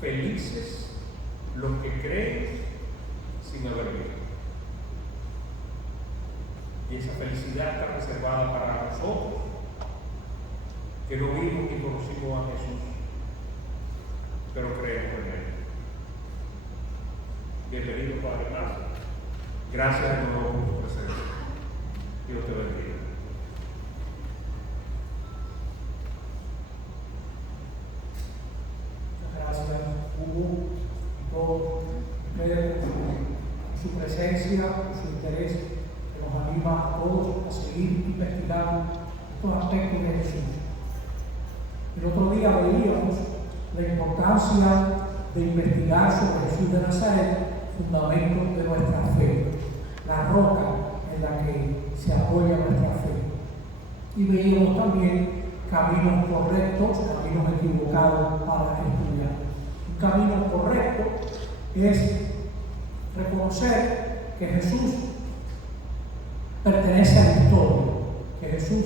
Felices los que creen sin haber visto. Y esa felicidad está reservada para nosotros, que no vimos ni conocimos a Jesús, pero creemos en Él. Bienvenido, Padre Marcio. Gracias de nuevo por tu presencia. Dios te bendiga. Muchas gracias, Hugo, y todos ustedes por su presencia, por su interés, que nos anima a todos a seguir investigando estos aspectos de Jesús. El otro día veíamos la importancia de investigar sobre Jesús de Nazaret, fundamento de nuestra fe, la roca en la que se apoya nuestra fe. Y veíamos también caminos correctos, caminos equivocados para estudiar. Un camino correcto es reconocer que Jesús pertenece a la historia, que Jesús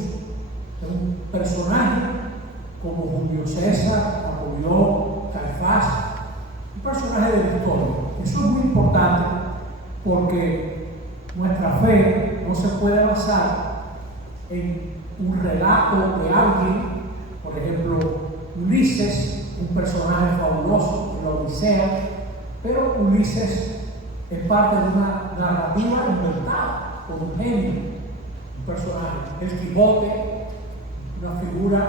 es un personaje como Julio César, Napoleón, Caifás, un personaje de la historia. Eso es muy importante porque nuestra fe no se puede basar en un relato de alguien, por ejemplo, Ulises, un personaje fabuloso en la Odisea, pero Ulises es parte de una narrativa inventada por un genio, un personaje. El Quijote, una figura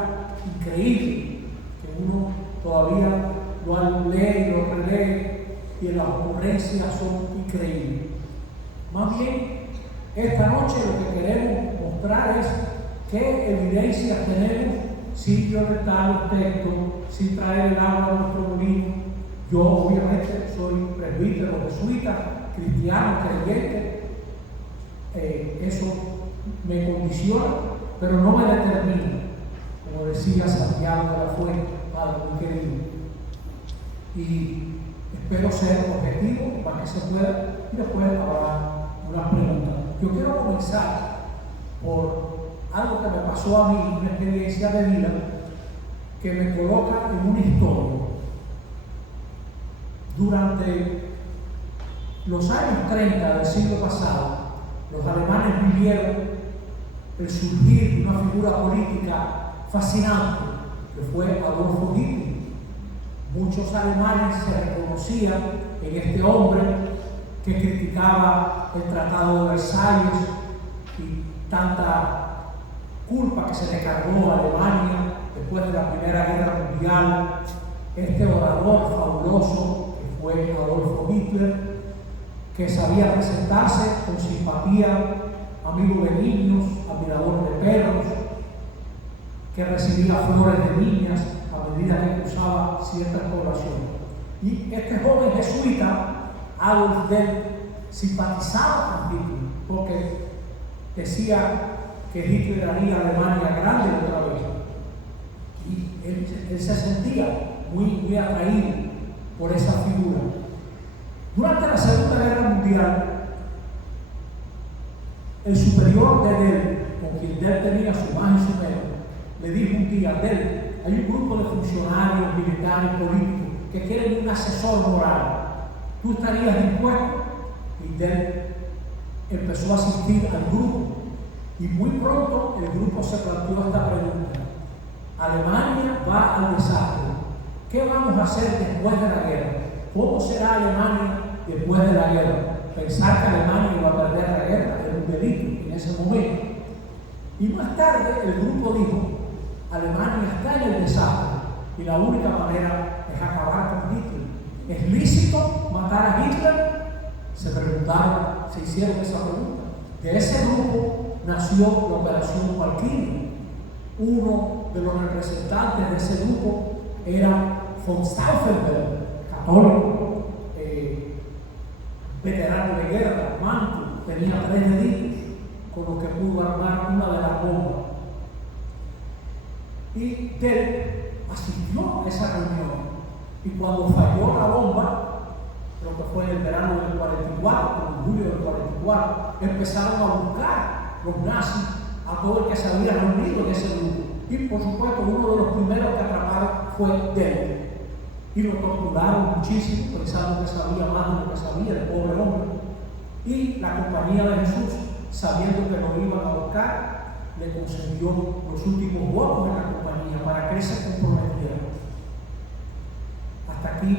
increíble que uno todavía lo lee y lo relee y las ocurrencias son increíbles. Más bien, esta noche lo que queremos mostrar es qué evidencias tenemos sin violentar los textos, sin traer el agua a nuestro molino. Yo obviamente soy presbítero, jesuita, cristiano, creyente. Eso me condiciona, pero no me determina, como decía Santiago de la Fuente, Padre muy querido. Y espero ser objetivo para que se pueda, y después habrá unas preguntas. Yo quiero comenzar por algo que me pasó a mí, una experiencia de vida que me coloca en una historia. Durante los años 30 del siglo pasado, los alemanes vivieron el surgir de una figura política fascinante, que fue Adolfo Hitler. Muchos alemanes se reconocían en este hombre que criticaba el Tratado de Versalles y tanta culpa que se le cargó a Alemania después de la Primera Guerra Mundial. Este orador fabuloso que fue Adolfo Hitler, que sabía presentarse con simpatía, amigo de niños, admirador de perros, que recibía flores de niñas a medida que cruzaba ciertas poblaciones. Y este joven jesuita, Adolf Hitler, simpatizaba con Hitler, porque decía que Hitler haría Alemania grande otra vez. Y él se sentía muy atraído por esa figura. Durante la Segunda Guerra Mundial, el superior de Dell, con quien Dell tenía su más y su menos, le dijo un día: Dell, hay un grupo de funcionarios militares políticos que quieren un asesor moral. ¿Tú estarías dispuesto? Y Dell empezó a asistir al grupo. Y muy pronto el grupo se planteó esta pregunta: Alemania va al desastre. ¿Qué vamos a hacer después de la guerra? ¿Cómo será Alemania después de la guerra? Pensar que Alemania iba a perder la guerra era un delito en ese momento. Y más tarde el grupo dijo: Alemania está en el desastre y la única manera es acabar con Hitler. ¿Es lícito matar a Hitler? Se preguntaron, se hicieron esa pregunta. De ese grupo nació la Operación Valkyrie. Uno de los representantes de ese grupo era von Stauffenberg, católico, veterano de guerra, manco, tenía 3 deditos con los que pudo armar una de las bombas. Y él asistió a esa reunión. Y cuando falló la bomba, creo que fue en el verano del 44, en julio del 44, empezaron a buscar los nazis a todo el que se había reunido en ese grupo. Y por supuesto, uno de los primeros que atraparon fue Dell. y lo torturaron muchísimo, pensando que sabía más de lo que sabía el pobre hombre. Y la compañía de Jesús, sabiendo que lo iban a ahorcar, le concedió los últimos votos en la compañía para que él se comprometiera. Hasta aquí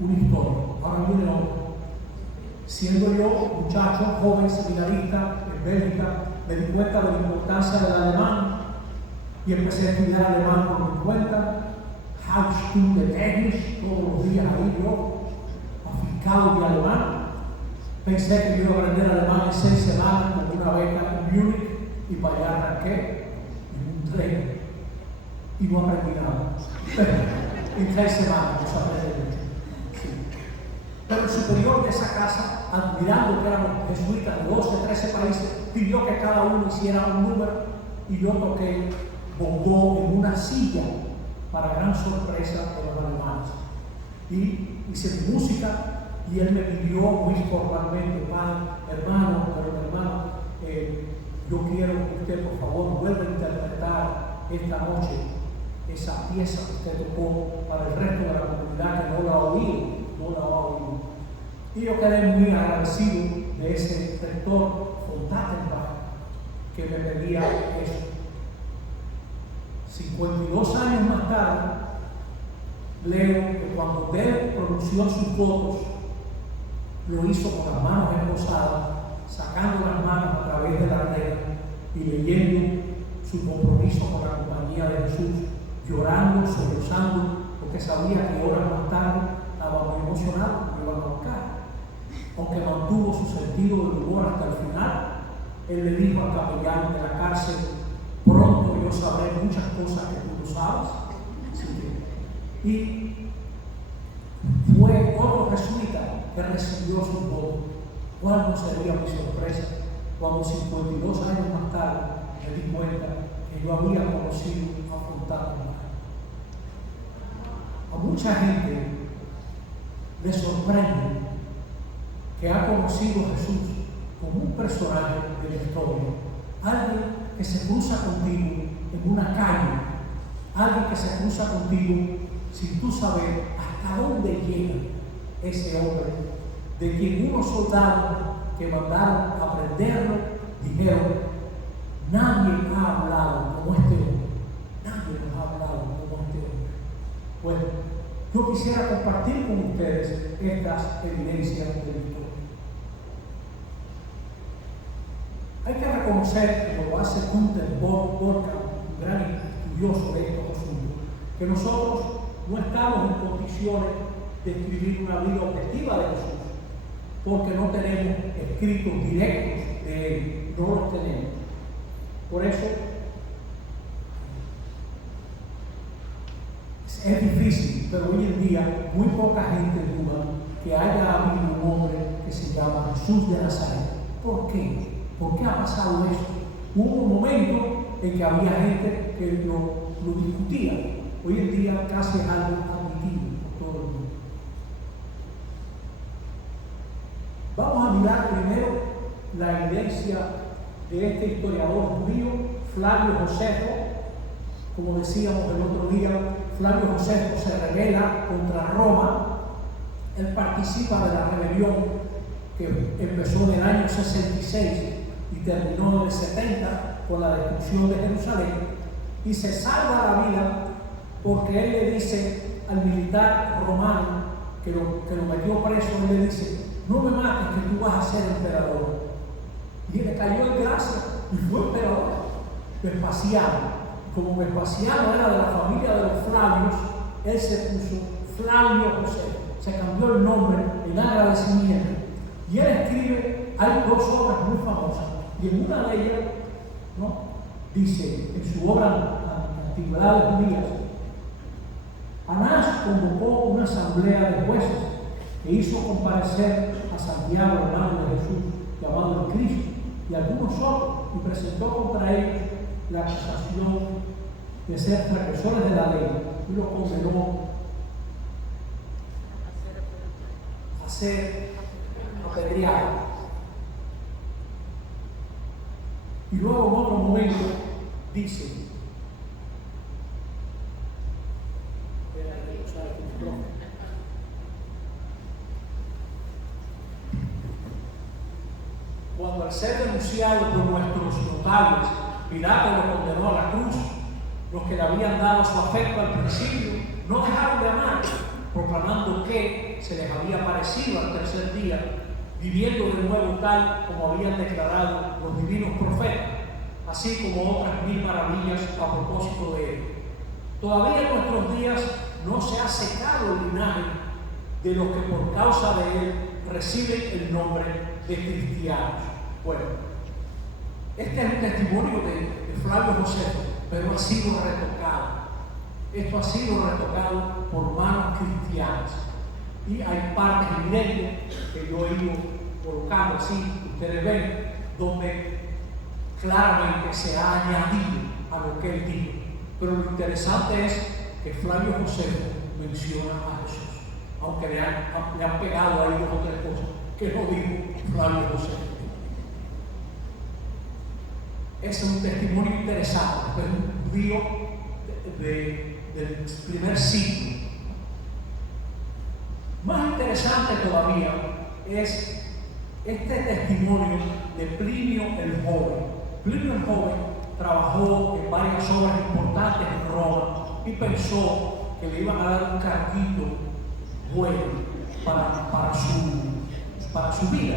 una historia. Ahora viene otra. Siendo yo muchacho, joven, seminarista en Bélgica, me di cuenta de la importancia del alemán y empecé a estudiar alemán por mi cuenta. Halbstunde Technisch, todos los días ahí yo, afincado de alemán. Pensé que iba a aprender alemán en 6 semanas con una beca en Múnich y para allá arranqué en un tren y no aprendí nada. En 3 semanas no aprendí mucho. Sí. Pero el superior de esa casa, admirando que éramos jesuitas de 12, 13 países, pidió que cada uno hiciera un número y yo toqué bongó en una silla para gran sorpresa de los alemanes. Y hice mi música y él me pidió muy formalmente, hermano, yo quiero que usted por favor vuelva a interpretar esta noche esa pieza que usted tocó para el resto de la comunidad que no la ha oído. Y yo quedé muy agradecido de ese rector Fontatenbach que me pedía eso. 52 años más tarde, leo que cuando él pronunció sus votos, lo hizo con las manos esposadas, sacando las manos a través de la reja y leyendo su compromiso con la compañía de Jesús, llorando, sollozando, porque sabía que horas más tarde estaba muy emocionado, me iban a ahorcar. Aunque mantuvo su sentido de humor hasta el final, él le dijo al capellán de la cárcel: pronto yo sabré muchas cosas que tú no sabes. Sí. Y fue otro jesuita que recibió su voto. ¿Cuál no sería mi sorpresa cuando 52 años más tarde me di cuenta que yo había conocido a Fontatenbach? A mucha gente le sorprende que ha conocido a Jesús como un personaje de la historia, alguien que se cruza contigo en una calle, alguien que se cruza contigo sin tú saber hasta dónde llega ese hombre, de quien unos soldados que mandaron a prenderlo dijeron: nadie ha hablado como este hombre, nadie nos ha hablado como este hombre. Bueno, yo quisiera compartir con ustedes estas evidencias de la historia. Hay que reconocer, como lo hace Gunther Burkhardt, un gran estudioso de estos asuntos, que nosotros no estamos en condiciones de escribir una vida objetiva de Jesús, porque no tenemos escritos directos de él, no los tenemos. Por eso es difícil, pero hoy en día muy poca gente duda que haya habido un hombre que se llama Jesús de Nazaret. ¿Por qué? ¿Por qué ha pasado eso? Hubo un momento en que había gente que lo discutía. Hoy en día casi es algo admitido por todo el mundo. Vamos a mirar primero la evidencia de este historiador judío, Flavio Josefo. Como decíamos el otro día, Flavio Josefo se rebela contra Roma. Él participa de la rebelión que empezó en el año 66 y terminó en el 70 con la destrucción de Jerusalén, y se salva la vida porque él le dice al militar romano que lo metió preso, él le dice: no me mates, que tú vas a ser emperador. Y le cayó en gracia y fue emperador. Vespasiano. Como Vespasiano era de la familia de los Flavios, él se puso Flavio José, se cambió el nombre en agradecimiento. Y él escribe, hay 2 obras muy famosas, y en una de ellas, ¿no?, dice, en su obra Antigüedades Judías, Anás convocó una asamblea de jueces que hizo comparecer a Santiago, hermano de Jesús, llamado el Cristo, y algunos otros, y presentó contra ellos la acusación de ser transgresores de la ley, y lo condenó a ser apedreado. Y luego en otro momento dice, cuando al ser denunciado por nuestros notables, Pilato lo condenó a la cruz, los que le habían dado su afecto al principio no dejaron de amar, proclamando que se les había aparecido al tercer día, viviendo de nuevo tal como habían declarado los divinos profetas, así como otras 1000 maravillas a propósito de él. Todavía en nuestros días no se ha secado el linaje de los que por causa de él reciben el nombre de cristianos. Bueno, este es un testimonio de Flavio Josefo, pero ha sido retocado. Esto ha sido retocado por manos cristianas. Y hay partes evidentes que yo he ido colocando así, ustedes ven, donde claramente se ha añadido a lo que él dijo. Pero lo interesante es que Flavio Josefo menciona a Jesús, aunque le han pegado ahí 2 o 3 cosas que no dijo Flavio Josefo. Ese es un testimonio interesante, es un judío del primer siglo. Más interesante todavía es este testimonio de Plinio el Joven. Plinio el Joven trabajó en varias obras importantes en Roma y pensó que le iban a dar un carguito bueno para su vida.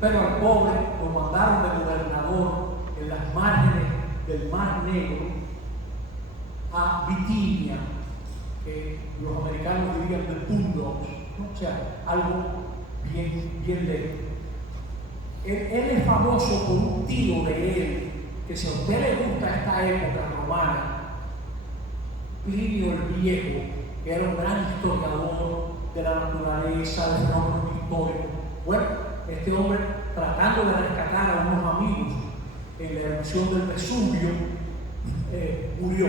Pero al pobre lo mandaron de gobernador en las márgenes del Mar Negro a Bitinia, que los americanos dirían de Boondocks, ¿no? O sea, algo bien lejos. Él es famoso por un tío de él, que si a usted le gusta esta época romana, Plinio el Viejo, que era un gran historiador de la naturaleza, de fenómenos históricos. Bueno, este hombre, tratando de rescatar a unos amigos en la erupción del Vesubio, murió.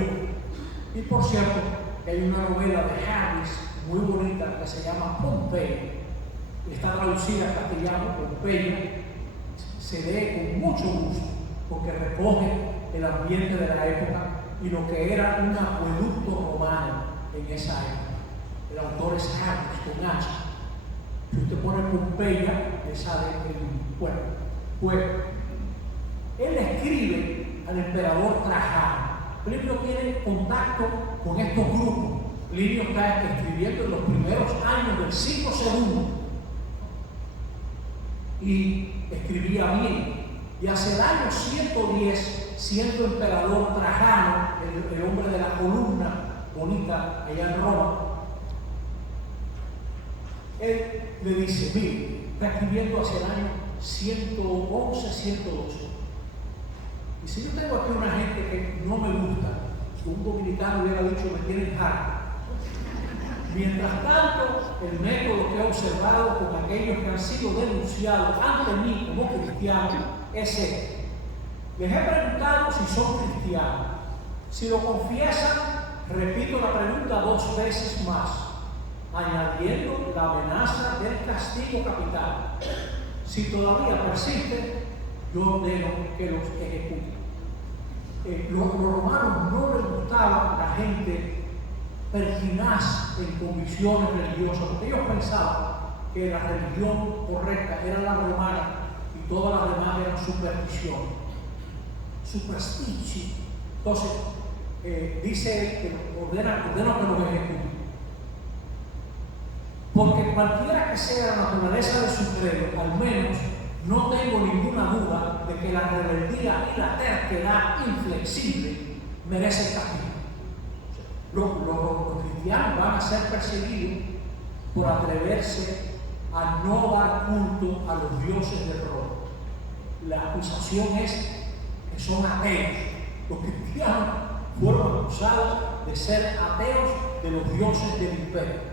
Y por cierto, hay una novela de Harris muy bonita que se llama Pompeya, está traducida al castellano, Pompeya, se lee con mucho gusto porque recoge el ambiente de la época y lo que era un acueducto romano en esa época. El autor es Harris, con H. Si usted pone Pompeya, le sale el pueblo. Pues él escribe al emperador Trajano. Plinio tiene contacto con estos grupos. Plinio está escribiendo en los primeros años del siglo II y escribía bien. Y hacia el año 110, siendo emperador Trajano, el hombre de la columna bonita allá en Roma, él le dice: mire, está escribiendo hacia el año 111, 112. Y si yo tengo aquí una gente que no me gusta, que un dominicano hubiera dicho me tienen harto. Mientras tanto, el método que he observado con aquellos que han sido denunciados ante mí como cristianos es este. Les he preguntado si son cristianos. Si lo confiesan, repito la pregunta 2 veces más, añadiendo la amenaza del castigo capital. Si todavía persisten, yo ordeno que los ejecuten. Los romanos no les gustaba la gente pertinaz en convicciones religiosas, porque ellos pensaban que la religión correcta era la romana y todas las demás eran superstición. Entonces, dice que ordena que los ejecuten. Porque cualquiera que sea la naturaleza de su credo, al menos no tengo ninguna duda de que la rebeldía y la terquedad inflexible merecen castigo. Los cristianos van a ser perseguidos por atreverse a no dar culto a los dioses de Roma. La acusación es que son ateos. Los cristianos fueron acusados de ser ateos de los dioses del imperio.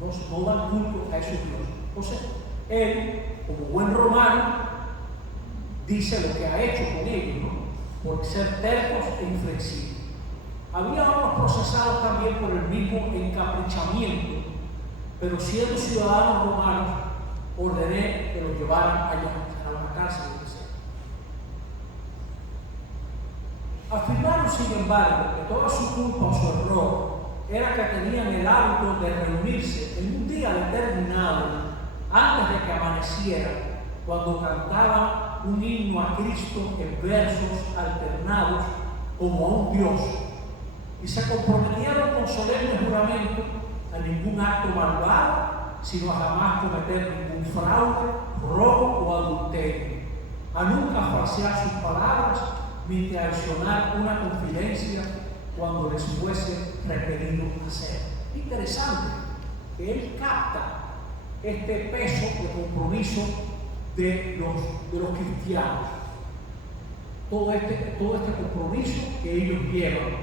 No dan culto a esos dioses. Entonces, él, como buen romano, dice lo que ha hecho con ellos, ¿no? Por ser tercos e inflexibles. Había otros procesados también por el mismo encaprichamiento, pero siendo ciudadanos romanos, ordené que los llevaran allá, a la cárcel. Afirmaron, sin embargo, que toda su culpa o su error era que tenían el hábito de reunirse en un día determinado, antes de que amaneciera, cuando cantaban un himno a Cristo en versos alternados como a un Dios, y se comprometieron con solemne juramento a ningún acto malvado, sino a jamás cometer ningún fraude, robo o adulterio, a nunca falsear sus palabras ni traicionar una confidencia cuando les fuese requerido hacer. Interesante que él capta este peso de compromiso de los cristianos, todo este compromiso que ellos llevan,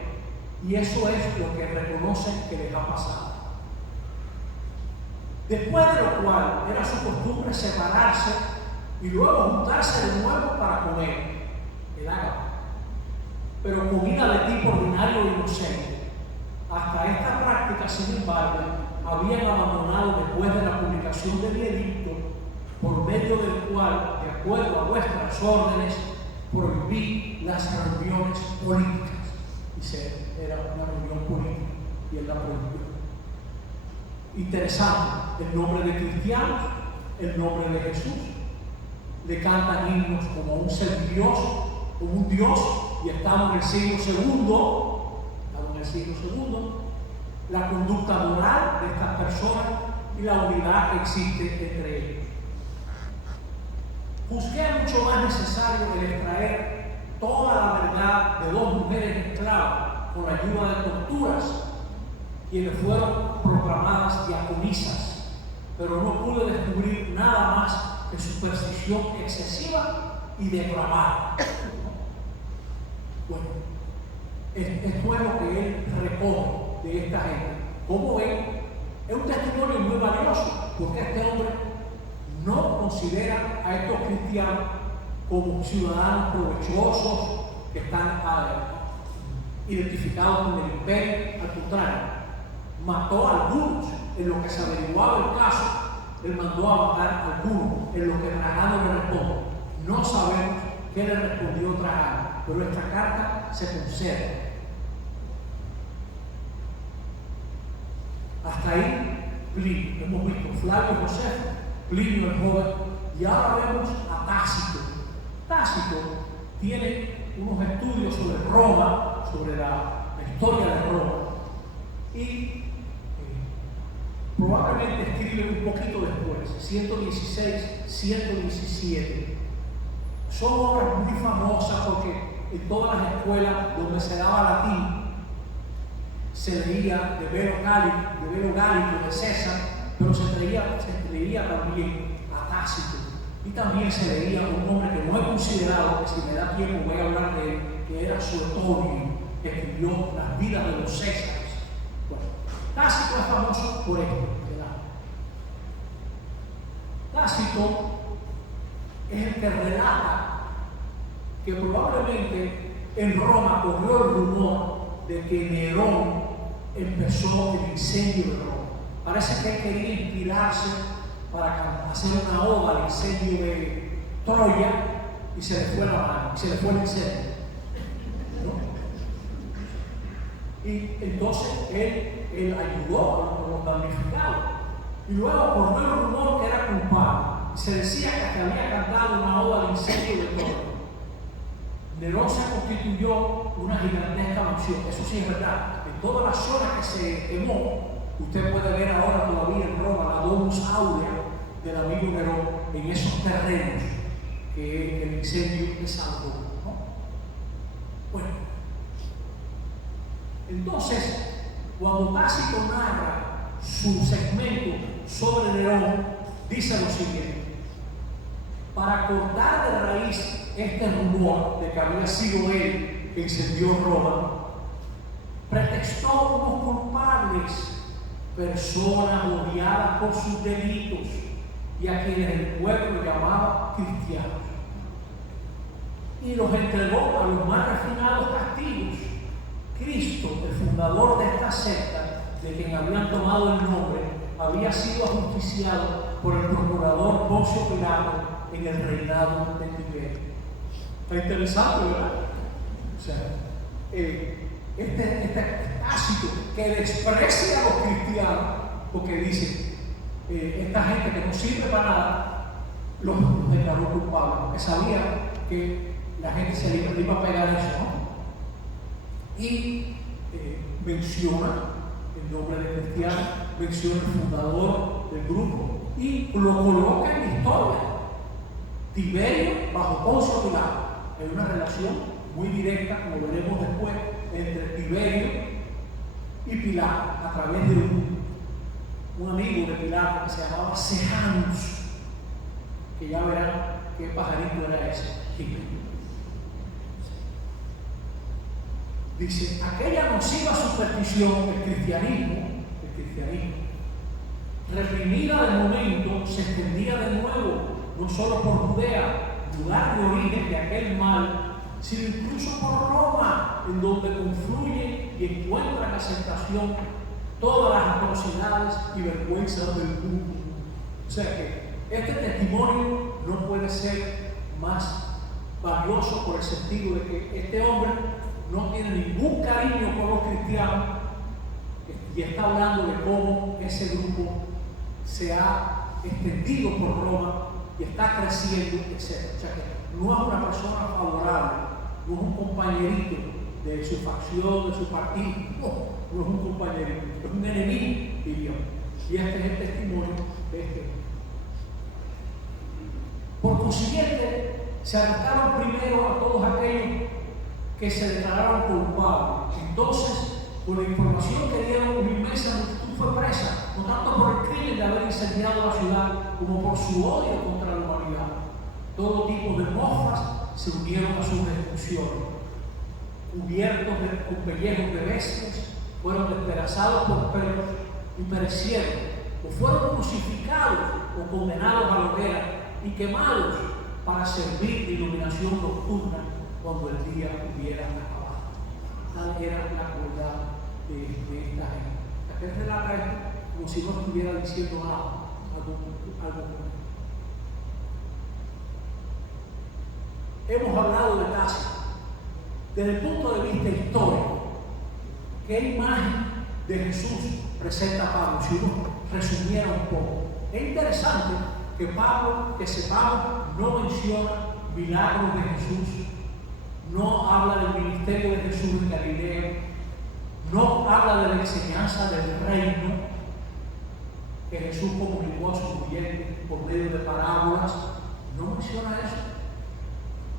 y eso es lo que reconocen que les ha pasado. Después de lo cual era su costumbre separarse y luego juntarse de nuevo para comer el ágape, pero comida de tipo ordinario e inocente. Hasta esta práctica, sin embargo, habían abandonado después de la publicación del edicto, por medio del cual, de acuerdo a vuestras órdenes, prohibí las reuniones políticas. Dice, era una reunión política y él la prohibió. Interesante, el nombre de cristianos, el nombre de Jesús. Le cantan himnos como un semidioso, como un Dios, y estamos en el siglo segundo, la conducta moral de estas personas y la unidad que existe entre ellos. Juzgué mucho más necesario el extraer toda la verdad de dos mujeres esclavas con la ayuda de torturas, quienes fueron proclamadas diaconisas, pero no pude descubrir nada más que superstición excesiva y depravada. Bueno, esto es lo que él recoge de esta gente. Como ven, es un testimonio muy valioso, porque este hombre no considera a estos cristianos como ciudadanos provechosos que están identificados con el imperio. Al contrario, mató a algunos. En lo que se averiguaba el caso, él mandó a matar a algunos. En lo que Trajano le responde, no sabemos qué le respondió Trajano, pero esta carta se conserva. Hasta ahí, Plinio. Hemos visto Flavio Josefo, Plinio el joven, y ahora vemos a Tácito. Tácito tiene unos estudios sobre Roma, sobre la historia de Roma, y probablemente escribe un poquito después, 116, 117. Son obras muy famosas porque en todas las escuelas donde se daba latín se leía de Vero Gálico, de César, pero se leía también a Tácito, y también se leía un hombre que no he considerado, que si me da tiempo voy a hablar de él, que era Suetonio, que escribió las vidas de los Césares. Bueno, Tácito es famoso por esto, ¿verdad? Tácito es el que relata que probablemente en Roma corrió el rumor de que Nerón empezó el incendio de Roma. Parece que él quería inspirarse para hacer una oda al incendio de Troya y se le fue la mano, se le fue el incendio, ¿no? Y entonces él ayudó a los damnificados. Y luego corrió el rumor que era culpable. Y se decía que había cantado una oda al incendio de Troya. Nerón se constituyó una gigantesca mansión, eso sí es verdad. En toda la zona que se quemó, usted puede ver ahora todavía en Roma la Domus Aurea del amigo Nerón en esos terrenos que el incendio desandó, ¿no? Bueno, entonces, cuando Tácito narra su segmento sobre Nerón, dice lo siguiente: para cortar de raíz este rumor de que había sido él que incendió Roma, pretextó unos culpables, personas odiadas por sus delitos y a quienes el pueblo llamaba cristianos, y los entregó a los más refinados castigos. Cristo, el fundador de esta secta, de quien habían tomado el nombre, había sido ajusticiado por el procurador Poncio Pilato en el reinado de Tiberio. Está interesante, ¿verdad? O sea, este Tácito que desprecia a los cristianos, porque dice, esta gente que no sirve para nada, los declaró culpables, porque sabía que la gente se le iba a pegar eso, ¿no? Y menciona el nombre de Cristiano, menciona el fundador del grupo y lo coloca en la historia. Tiberio bajo Poncio Pilato. Hay una relación muy directa, como veremos después, entre Tiberio y Pilato, a través de un amigo de Pilato que se llamaba Sejanus, que ya verán qué pajarito era ese. Dice, aquella nociva superstición, el cristianismo, reprimida de momento, se extendía de nuevo, no solo por Judea, lugar de origen de aquel mal, sino incluso por Roma, en donde confluyen y encuentran aceptación todas las atrocidades y vergüenzas del mundo. O sea que este testimonio no puede ser más valioso por el sentido de que este hombre no tiene ningún cariño por los cristianos y está hablando de cómo ese grupo se ha extendido por Roma y está creciendo, etc. O sea que no es una persona favorable, no es un compañerito de su facción, de su partido, no es un compañerito, es un enemigo, diría. Y este es el testimonio de este. Por consiguiente, se arrestaron primero a todos aquellos que se declararon culpables. Entonces, con la información que dieron, una inmensa multitud fue presa, no tanto por el crimen de haber incendiado la ciudad, como por su odio contra la humanidad. Todo tipo de mofas se unieron a sus ejecuciones. Cubiertos con pellejos de bestias, fueron despedazados por perros y perecieron, o fueron crucificados o condenados a la hoguera y quemados para servir de iluminación nocturna cuando el día hubiera acabado. Tal era la crueldad de esta gente. Aquel relata esto como si no estuviera diciendo algo. Hemos hablado de Tasio. Desde el punto de vista histórico, ¿qué imagen de Jesús presenta Pablo? Si uno resumiera un poco. Es interesante que Pablo, que sepamos, no menciona milagros de Jesús, no habla del ministerio de Jesús en Galilea, no habla de la enseñanza del reino, que Jesús comunicó a sus oyentes por medio de parábolas, no menciona eso.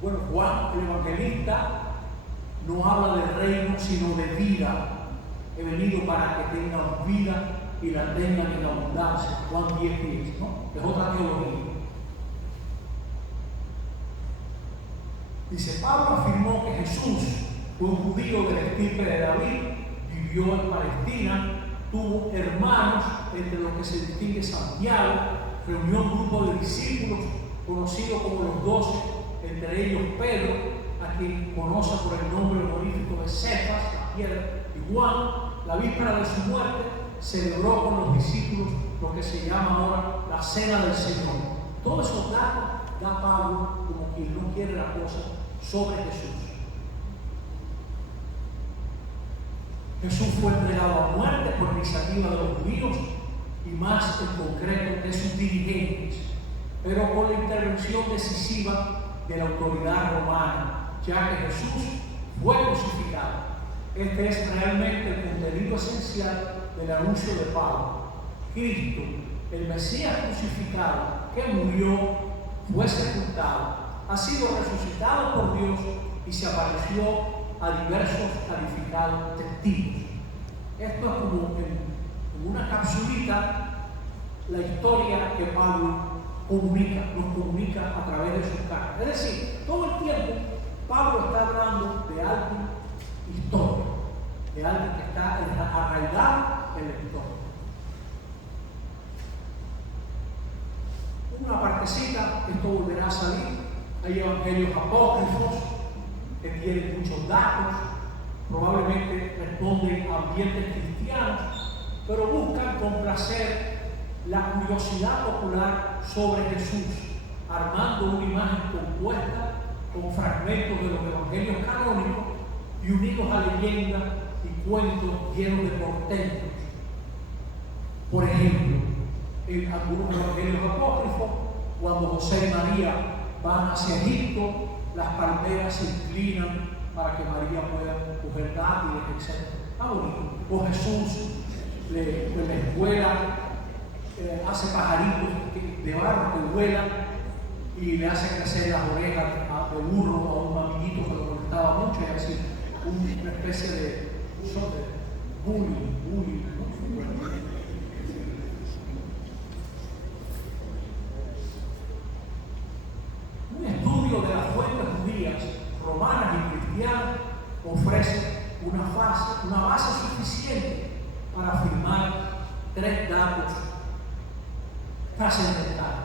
Bueno, Juan, el evangelista, no habla del reino, sino de vida. He venido para que tengan vida y la tengan en abundancia. Juan 10:10, ¿no? Es otra teología. Dice, Pablo afirmó que Jesús fue un judío del estirpe de David, vivió en Palestina, tuvo hermanos, entre los que se distingue Santiago, reunió un grupo de discípulos conocidos como los 12, entre ellos Pedro, a quien conoce por el nombre honorífico de Cefas, la piedra, y Juan. La víspera de su muerte celebró con los discípulos lo que se llama ahora la Cena del Señor. Todos esos datos da Pablo como quien no quiere la cosa sobre Jesús. Jesús fue entregado a muerte por iniciativa de los judíos y más en concreto de sus dirigentes, pero con la intervención decisiva de la autoridad romana, ya que Jesús fue crucificado. Este es realmente el contenido esencial del anuncio de Pablo. Cristo, el Mesías crucificado, que murió, fue sepultado, ha sido resucitado por Dios y se apareció a diversos calificados testigos. Esto es como en una capsulita la historia que Pablo nos comunica a través de sus cartas. Es decir, todo el tiempo Pablo está hablando de algo histórico, de algo que está arraigado en la historia. Una partecita, esto volverá a salir. Hay evangelios apócrifos que tienen muchos datos, probablemente responden a ambientes cristianos, pero buscan complacer la curiosidad popular sobre Jesús, armando una imagen compuesta con fragmentos de los evangelios canónicos y unidos a leyendas y cuentos llenos de portentos. Por ejemplo, en algunos evangelios apócrifos, cuando José y María van hacia Egipto, las palmeras se inclinan para que María pueda coger dátiles, etc. Está bonito. O Jesús le vuela, hace pajaritos de barro que vuelan y le hace crecer las orejas de burro a un amiguito que lo molestaba mucho, y así, una especie de bullying, ¿no? Un estudio de las fuentes judías, romanas y cristianas ofrece una base suficiente para afirmar 3 datos trascendentales.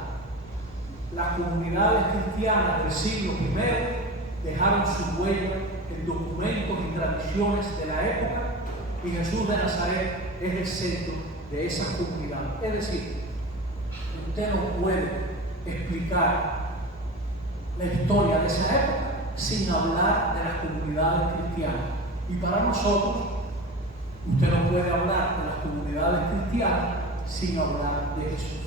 Las comunidades cristianas del siglo I dejaron su huella en documentos y tradiciones de la época, y Jesús de Nazaret es el centro de esas comunidades. Es decir, usted no puede explicar la historia de esa época sin hablar de las comunidades cristianas. Y para nosotros, usted no puede hablar de las comunidades cristianas sin hablar de Jesús.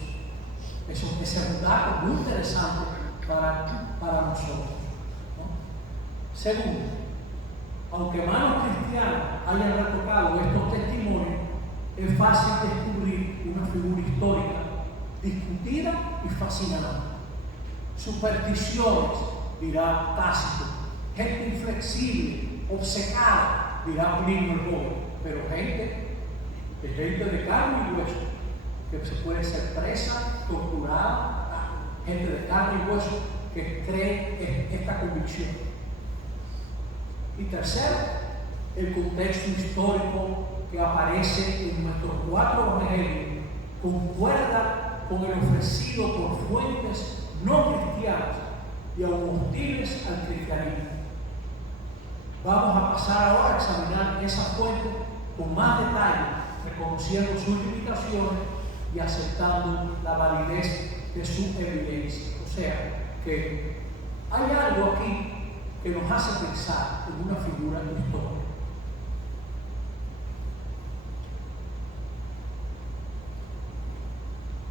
Eso es un dato muy interesante para nosotros, ¿no? Segundo, aunque manos cristianas hayan retocado estos testimonios, es fácil descubrir una figura histórica discutida y fascinante. Supersticiones, dirá Tácito; gente inflexible, obcecada, dirá Plinio el Joven; pero gente de carne y hueso, que se puede ser presa, torturada, gente de carne y hueso que cree en esta convicción. Y tercero, el contexto histórico que aparece en nuestros 4 evangelios concuerda con el ofrecido por fuentes no cristianas y aún hostiles al cristianismo. Vamos a pasar ahora a examinar esa fuente con más detalle, reconociendo sus limitaciones y aceptando la validez de su evidencia. O sea, que hay algo aquí que nos hace pensar en una figura histórica.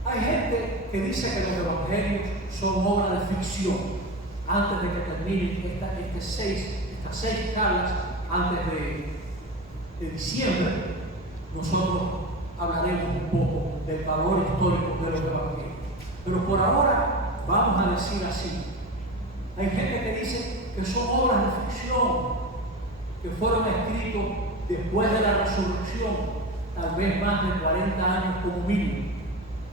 Hay gente que dice que los evangelios son obras de ficción. Antes de que terminen estas 6 charlas, antes de diciembre, nosotros hablaremos un poco del valor histórico de los evangelios. Pero por ahora vamos a decir así: hay gente que dice que son obras de ficción, que fueron escritos después de la resurrección, tal vez más de 40 años como mínimo.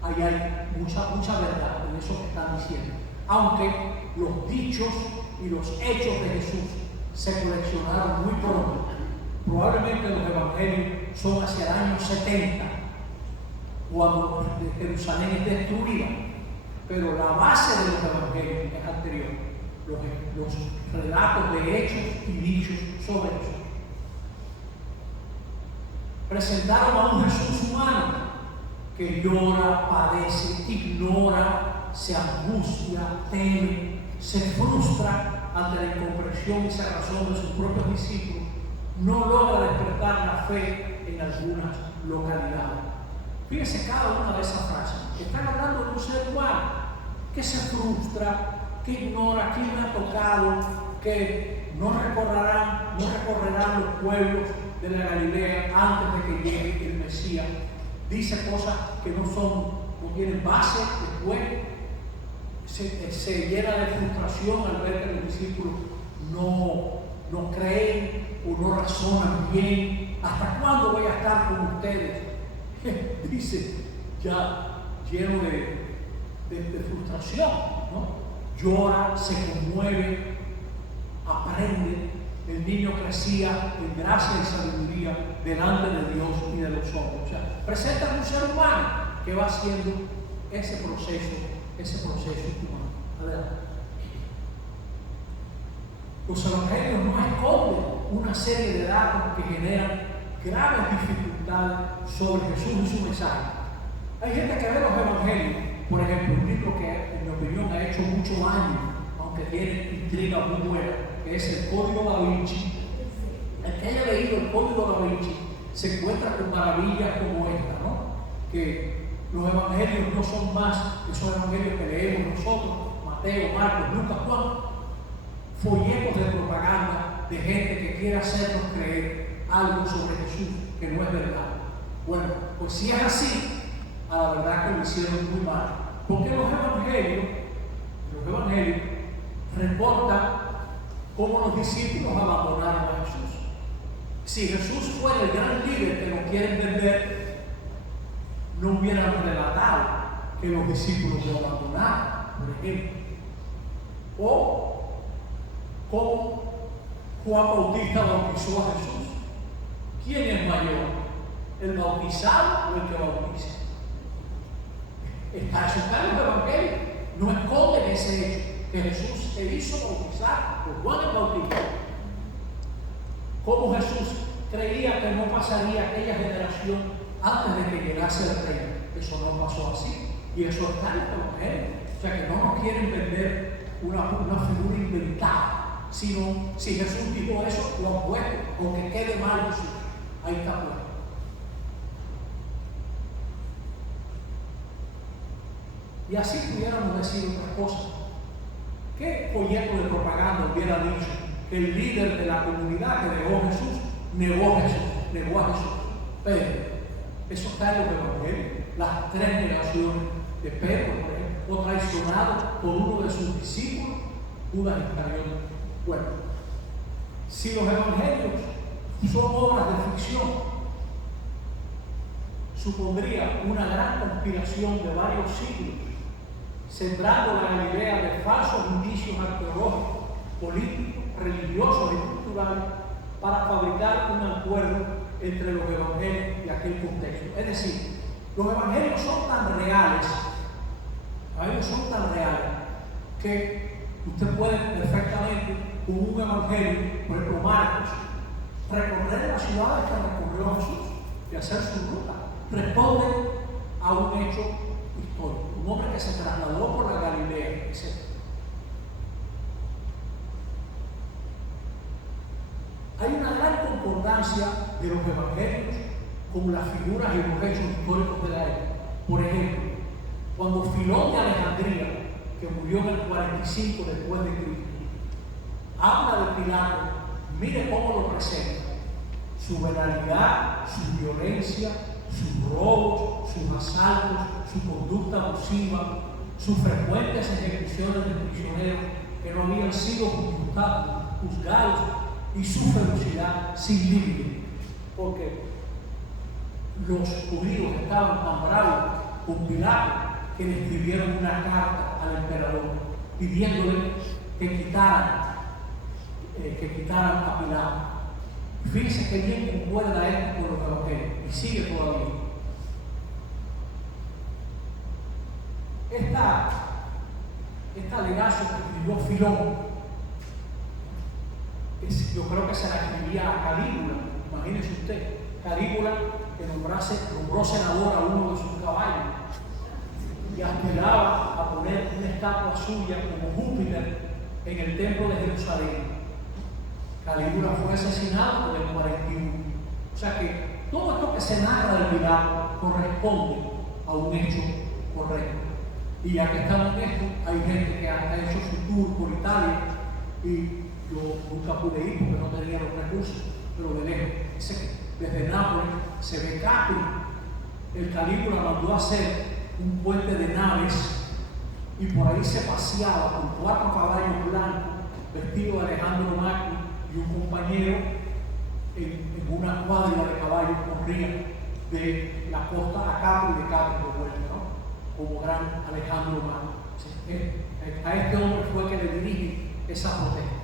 Ahí hay mucha verdad en eso que están diciendo. Aunque los dichos y los hechos de Jesús se coleccionaron muy pronto. Probablemente los evangelios son hacia el año 70, cuando Jerusalén es destruida. Pero la base de los evangelios es anterior. Los relatos de hechos y dichos sobre Jesús presentaron a un Jesús humano que llora, padece, ignora, se angustia, teme, se frustra ante la incomprensión y cerrazón de sus propios discípulos, no logra despertar la fe en algunas localidades. Fíjense cada una de esas frases. Están hablando de un ser humano que se frustra, que ignora, que no ha tocado, que no recorrerán los pueblos de la Galilea antes de que llegue el Mesías. Dice cosas que no tienen base. Después se llena de frustración al ver que los discípulos no creen o no razonan bien. ¿Hasta cuándo voy a estar con ustedes? Dice, ya lleno de frustración, ¿no? Llora, se conmueve, aprende. El niño crecía en gracia y sabiduría delante de Dios y de los hombres. O sea, presenta un ser humano que va haciendo ese proceso humano. Adelante. Los evangelios no esconden una serie de datos que generan graves dificultades sobre Jesús y su mensaje. Hay gente que ve los evangelios, por ejemplo, un libro que en mi opinión ha hecho mucho daño, aunque tiene intriga muy buena, que es el Código Da Vinci. El que haya leído el Código Da Vinci se encuentra con maravillas como esta, ¿no? Que Los evangelios no son más que esos evangelios que leemos nosotros, Mateo, Marcos, Lucas, Juan, folletos de propaganda de gente que quiere hacernos creer algo sobre Jesús que no es verdad. Bueno, pues si es así, a la verdad que lo hicieron muy mal. Porque los evangelios reportan cómo los discípulos abandonaron a Jesús. Si Jesús fuera el gran líder que nos quieren vender, no hubieran relatado que los discípulos lo abandonaron, por ejemplo. O cómo Juan Bautista bautizó a Jesús. ¿Quién es mayor? ¿El bautizado o el que bautiza? Está en los evangelios. No esconden ese hecho, que Jesús se hizo bautizar por Juan el Bautista. ¿Cómo Jesús creía que no pasaría aquella generación antes de que llegase el reino? Eso no pasó así. Y eso está en los evangelios. O sea que no nos quieren vender una figura inventada, sino si Jesús dijo eso, lo han puesto, aunque quede mal Jesús. Ahí está puesto. Y así pudiéramos decir otras cosas. ¿Qué folleto de propaganda hubiera dicho que el líder de la comunidad que negó a Jesús? Pedro. Eso está en los evangelios. Las 3 negaciones de Pedro, por ejemplo, o traicionado por uno de sus discípulos, Judas Iscariote. Bueno, si los evangelios son obras de ficción, supondría una gran conspiración de varios siglos, sembrando la Galilea de falsos indicios arqueológicos, políticos, religiosos y culturales para fabricar un acuerdo entre los evangelios y aquel contexto. Es decir, los evangelios son tan reales, que usted puede perfectamente, con un evangelio, por ejemplo Marcos, recorrer las ciudades que recorrió Jesús y hacer su ruta. Responde a un hecho histórico, un hombre que se trasladó por la Galilea, etc. Hay una gran concordancia de los evangelios con las figuras y los hechos históricos de la época. Por ejemplo, cuando Filón de Alejandría, que murió en el 45 después de Cristo, habla de Pilato, mire cómo lo presenta: su venalidad, su violencia, sus robos, sus asaltos, su conducta abusiva, sus frecuentes ejecuciones de prisioneros que no habían sido juzgados y su ferocidad sin límite, porque los judíos estaban tan bravos con Pilato que le escribieron una carta al emperador pidiéndole que quitaran a Pilato. Fíjense que bien concuerda esto con los evangelios y sigue todavía. Esta alegación que escribió Filón, yo creo que se la escribía a Calígula. Imagínese usted, Calígula que nombró senador a uno de sus caballos y aspiraba a poner una estatua suya como Júpiter en el templo de Jerusalén. Calígula fue asesinado en el 41. O sea que todo esto que se narra del milagro corresponde a un hecho correcto. Y ya que estamos en esto, hay gente que ha hecho su tour por Italia y yo nunca pude ir porque no tenía los recursos, pero de lejos. Desde Nápoles se ve Capri. El Calígula mandó a hacer un puente de naves y por ahí se paseaba con 4 caballos blancos vestidos de Alejandro Magno y un compañero en una cuadrilla de caballos corría de la costa a Capri y de Capri de vuelta, ¿no? Como gran Alejandro Magno. A este hombre fue que le dirige esa protesta.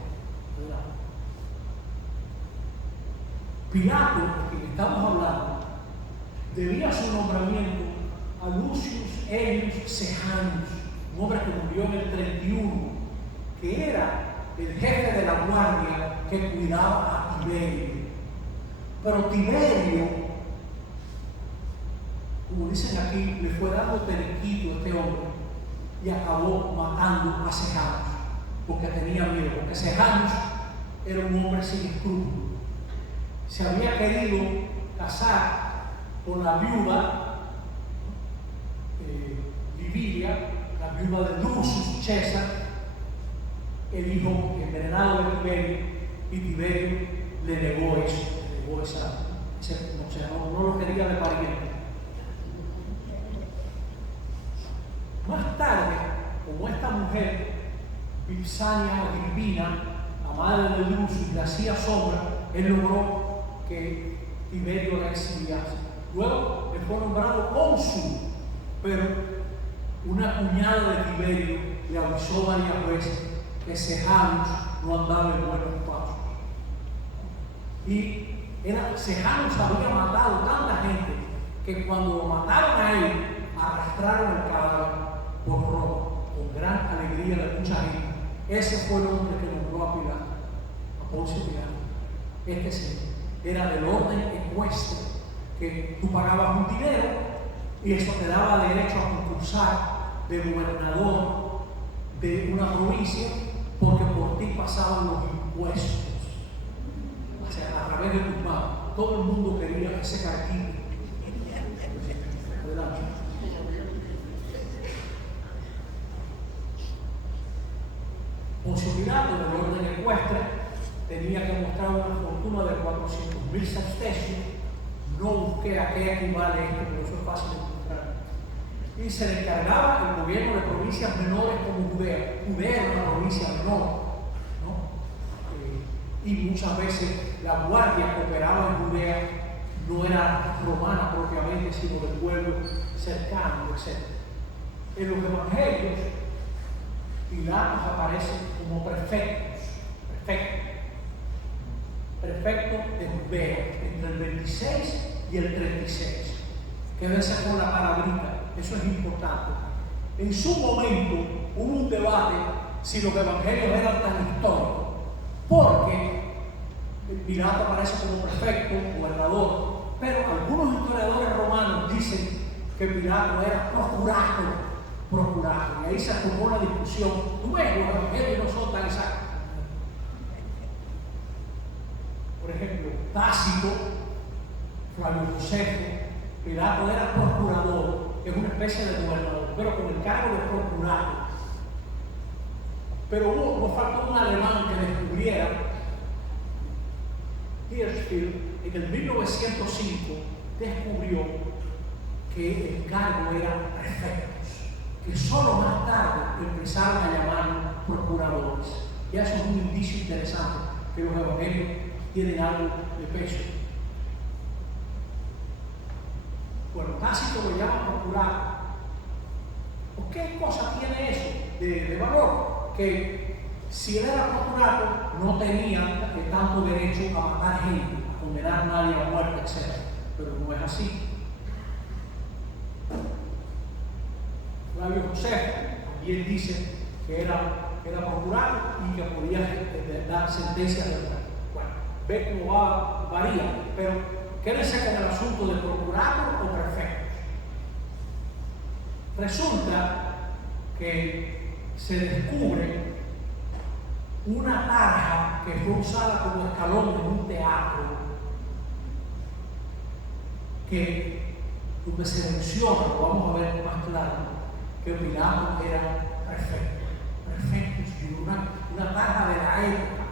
Pilato, de quien estamos hablando, debía su nombramiento a Lucius Aelius Sejanus, un hombre que murió en el 31, que era el jefe de la guardia que cuidaba a Tiberio. Pero Tiberio, como dicen aquí, le fue dando terequito a este hombre y acabó matando a Sejanus, porque tenía miedo, porque Sejanus era un hombre sin escrúpulos. Se había querido casar con la viuda Livia, la viuda de Lucius César, el hijo envenenado de Tiberio, y Tiberio le negó eso, no lo quería de pariente. Más tarde, como esta mujer, Vipsania Agripina, la madre de Lucius, le hacía sombra, él logró que Tiberio la exiliase. Luego le fue nombrado cónsul, pero una cuñada de Tiberio le avisó varias veces que Sejanus no andaba en buenos pasos. Y Sejanus había matado tanta gente que cuando lo mataron a él, arrastraron el cadáver por Roma, con gran alegría de mucha gente. Ese fue el hombre que nombró a Pilato, a Poncio Pilato. Sí, era del orden ecuestre, que tú pagabas un dinero y eso te daba derecho a concursar de gobernador de una provincia, porque por ti pasaban los impuestos. O sea, a través de tus manos. Todo el mundo quería ese carquito. Adelante. Poncio Pilato, del orden ecuestre, tenía que mostrar una fortuna de 400.000 sestecios. No busqué a qué equivale esto, pero eso es fácil de encontrar. Y se le encargaba el gobierno de provincias menores como Judea. Judea era una provincia menor, ¿no? Y muchas veces la guardia que operaba en Judea no era romana propiamente, sino del pueblo cercano, etc. En los evangelios, Pilatos aparece como prefecto de Judea, entre el 26 y el 36. Quédense con la palabrita, eso es importante. En su momento hubo un debate si los evangelios eran tan históricos, porque Pilato aparece como prefecto, gobernador, pero algunos historiadores romanos dicen que Pilato era procurador, y ahí se tomó la discusión. Tú ves, los evangelios no son tan exactos. Por ejemplo, Tácito, Flavio Josefo, Pilato era procurador, que es una especie de gobernador, pero con el cargo de procurador. Pero hubo faltó un alemán que descubriera, Hirschfeld, en el 1905, descubrió que el cargo era prefectos, que solo más tarde empezaron a llamar procuradores. Y eso es un indicio interesante, que los evangelios tienen algo de peso. Bueno, Tácito lo llama procurador. ¿Por qué cosa tiene eso de valor? Que si él era procurador, no tenía tanto derecho a matar gente, a condenar a nadie a muerte, etc. Pero no es así. Flavio Josefo también dice que era procurador y que podía dar sentencias de muerte. Bueno, ve cómo varía, pero quédense con el asunto de procurador o prefectos. Resulta que se descubre una tarja que fue usada como escalón en un teatro, donde se menciona, lo vamos a ver más claro, que Pilato era prefectus, una tarja de la época.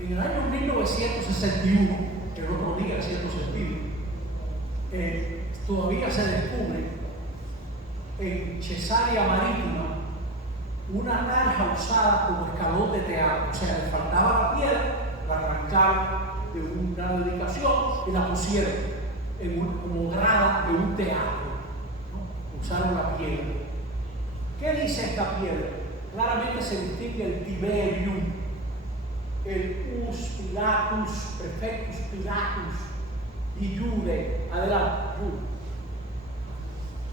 En el año 1961, que el otro día en cierto sentido, todavía se descubre en Cesarea Marítima una tarja usada como escalón de teatro. O sea, le faltaba la piedra, la arrancaron de una dedicación y la pusieron como grada de un teatro, ¿no? Usaron la piedra. ¿Qué dice esta piedra? Claramente se distingue el Tiberium, el Us Pilatus, Prefectus Pilatus y Jude. Adelante, Jude.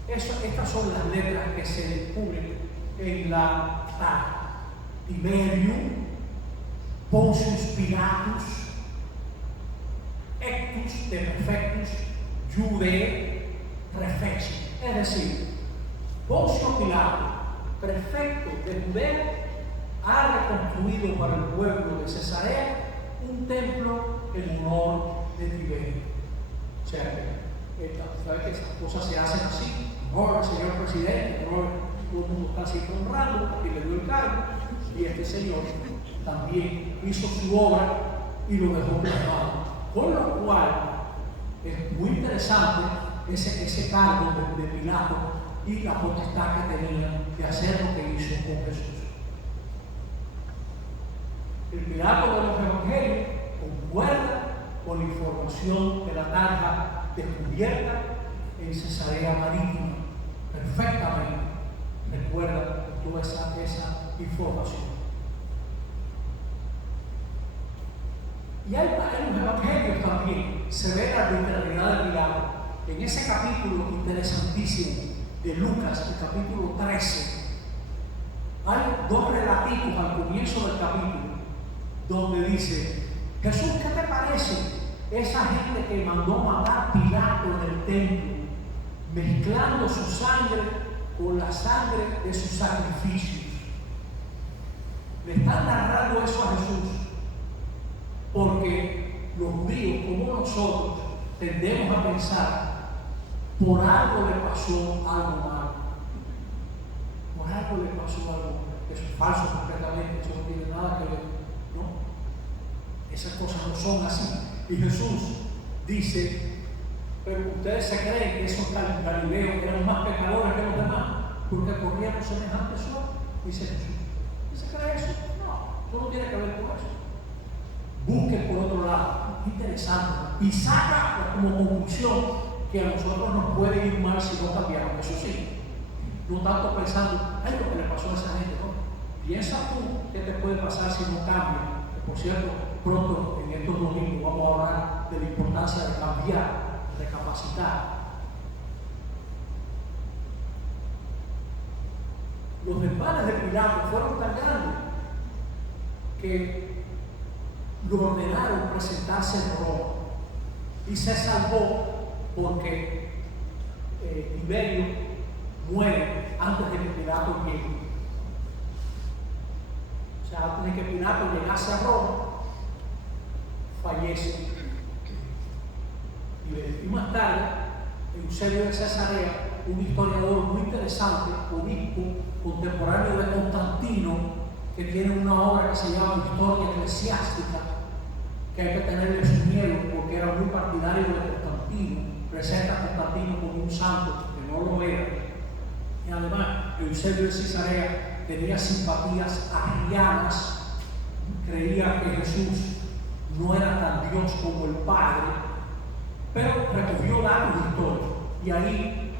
Estas son las letras que se descubren en la tarja. Tiberium, Pontius Pilatus, Ectus de Prefectus, Jude, Prefectus. Es decir, Poncio Pilato, prefecto de Judea, ha reconstruido para el pueblo de Cesarea un templo en honor de Tiberio. O sea, Sabes que esas cosas se hacen así. Ahora el señor presidente, ahora todo el mundo está siempre honrando a quien le dio el cargo, y este señor también hizo su obra y lo dejó plasmado. Con lo cual es muy interesante ese cargo de Pilato y la potestad que tenía de hacer lo que hizo con Jesús. El milagro de los evangelios concuerda con la información de la tarja descubierta en Cesarea Marítima. Perfectamente recuerda toda esa información. Y hay en los evangelios también se ve la arbitrariedad del milagro. En ese capítulo interesantísimo de Lucas, el capítulo 13, hay dos relativos al comienzo del capítulo donde dice: Jesús, ¿qué te parece esa gente que mandó matar a Pilato en el templo, mezclando su sangre con la sangre de sus sacrificios? Le están narrando eso a Jesús porque los judíos, como nosotros, tendemos a pensar: por algo le pasó algo malo, por algo le pasó algo. Eso es falso completamente, eso no tiene nada que ver, ¿no? Esas cosas no son así. Y Jesús dice: pero ustedes se creen que esos galileos eran más pecadores que los demás porque corrían semejante suerte. Dice Jesús. ¿Y se cree eso? No, eso no tiene que ver con eso. Busquen por otro lado. Interesante. Y saca como conclusión que a nosotros nos puede ir mal si no cambiamos. Eso sí. No tanto pensando: ay, lo que le pasó a esa gente, ¿no? Piensa tú qué te puede pasar si no cambias. Por cierto, pronto en estos domingos vamos a hablar de la importancia de cambiar, de recapacitar. Los desmanes de Pilato fueron tan grandes que lo ordenaron presentarse en Roma y se salvó porque Tiberio muere antes de que Pilato llegue. O sea, antes de que Pilato llegase a Roma, fallece. Y más tarde, Eusebio de Cesarea, un historiador muy interesante, obispo contemporáneo de Constantino, que tiene una obra que se llama Historia Eclesiástica, que hay que tenerle su miedo porque era muy partidario de Constantino, presenta a Constantino como un santo que no lo era. Y además, Eusebio de Cesarea tenía simpatías arrianas, creía que Jesús no era tan Dios como el Padre, pero recogió datos históricos. Y ahí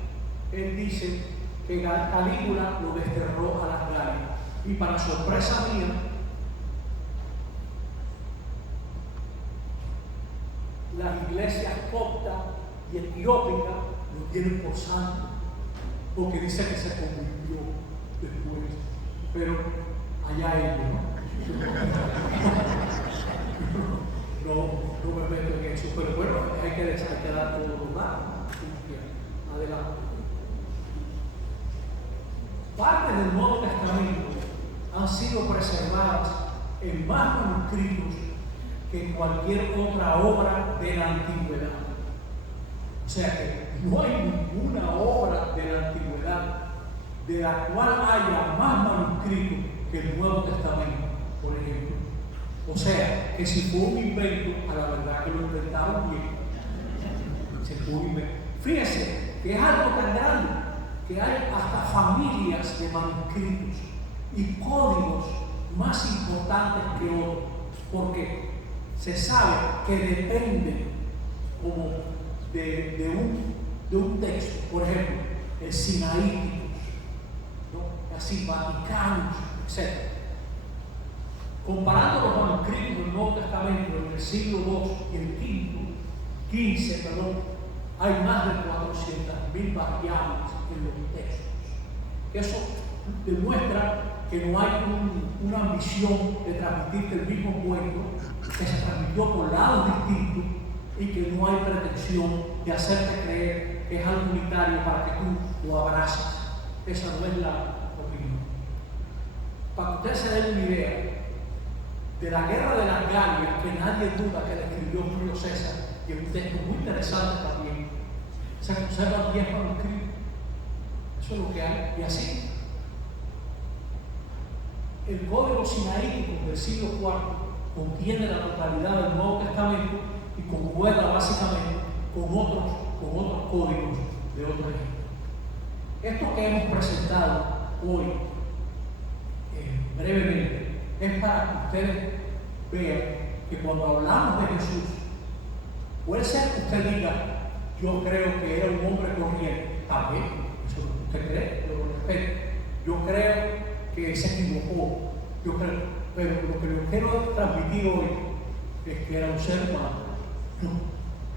él dice que Calígula lo desterró a las Galias. Y para sorpresa mía, las iglesias coptas y etiópicas lo tienen por santo, porque dice que se convirtió después. Pero allá ellos, no me meto en eso. Pero bueno, hay que dar todos los datos. Adelante. Partes del Nuevo Testamento han sido preservadas en más manuscritos que cualquier otra obra de la antigüedad. O sea que no hay ninguna obra de la antigüedad de la cual haya más manuscritos que el Nuevo Testamento, por ejemplo. O sea, que si fue un invento, a la verdad que lo inventaron bien. Se fue un invento. Fíjense que es algo tan grande que hay hasta familias de manuscritos y códigos más importantes que otros, porque se sabe que depende como de un texto. Por ejemplo, el Sinaíticos, ¿no? Así, Vaticanos, etc. Comparando los manuscritos del Nuevo Testamento en el siglo II y el XV, hay más de 400.000 variables en los textos. Eso demuestra que no hay una ambición de transmitirte el mismo cuento, que se transmitió por lados distintos y que no hay pretensión de hacerte creer que es algo unitario para que tú lo abraces. Esa no es la opinión. Para que ustedes se den una idea de la guerra de las Galias, que nadie duda que describió Julio César, y es un texto muy interesante también, Se conservan 10 manuscritos. Eso es lo que hay. Y así, el Código Sinaítico del siglo IV contiene la totalidad del Nuevo Testamento y concuerda básicamente con otros códigos de otros ejemplos. Esto que hemos presentado hoy, brevemente, es para que ustedes vean que cuando hablamos de Jesús, puede ser que usted diga, yo creo que era un hombre corriente. También, eso es lo que usted cree, yo lo respeto. Yo creo que se equivocó. Yo creo, pero lo que yo quiero transmitir hoy es que era un ser humano.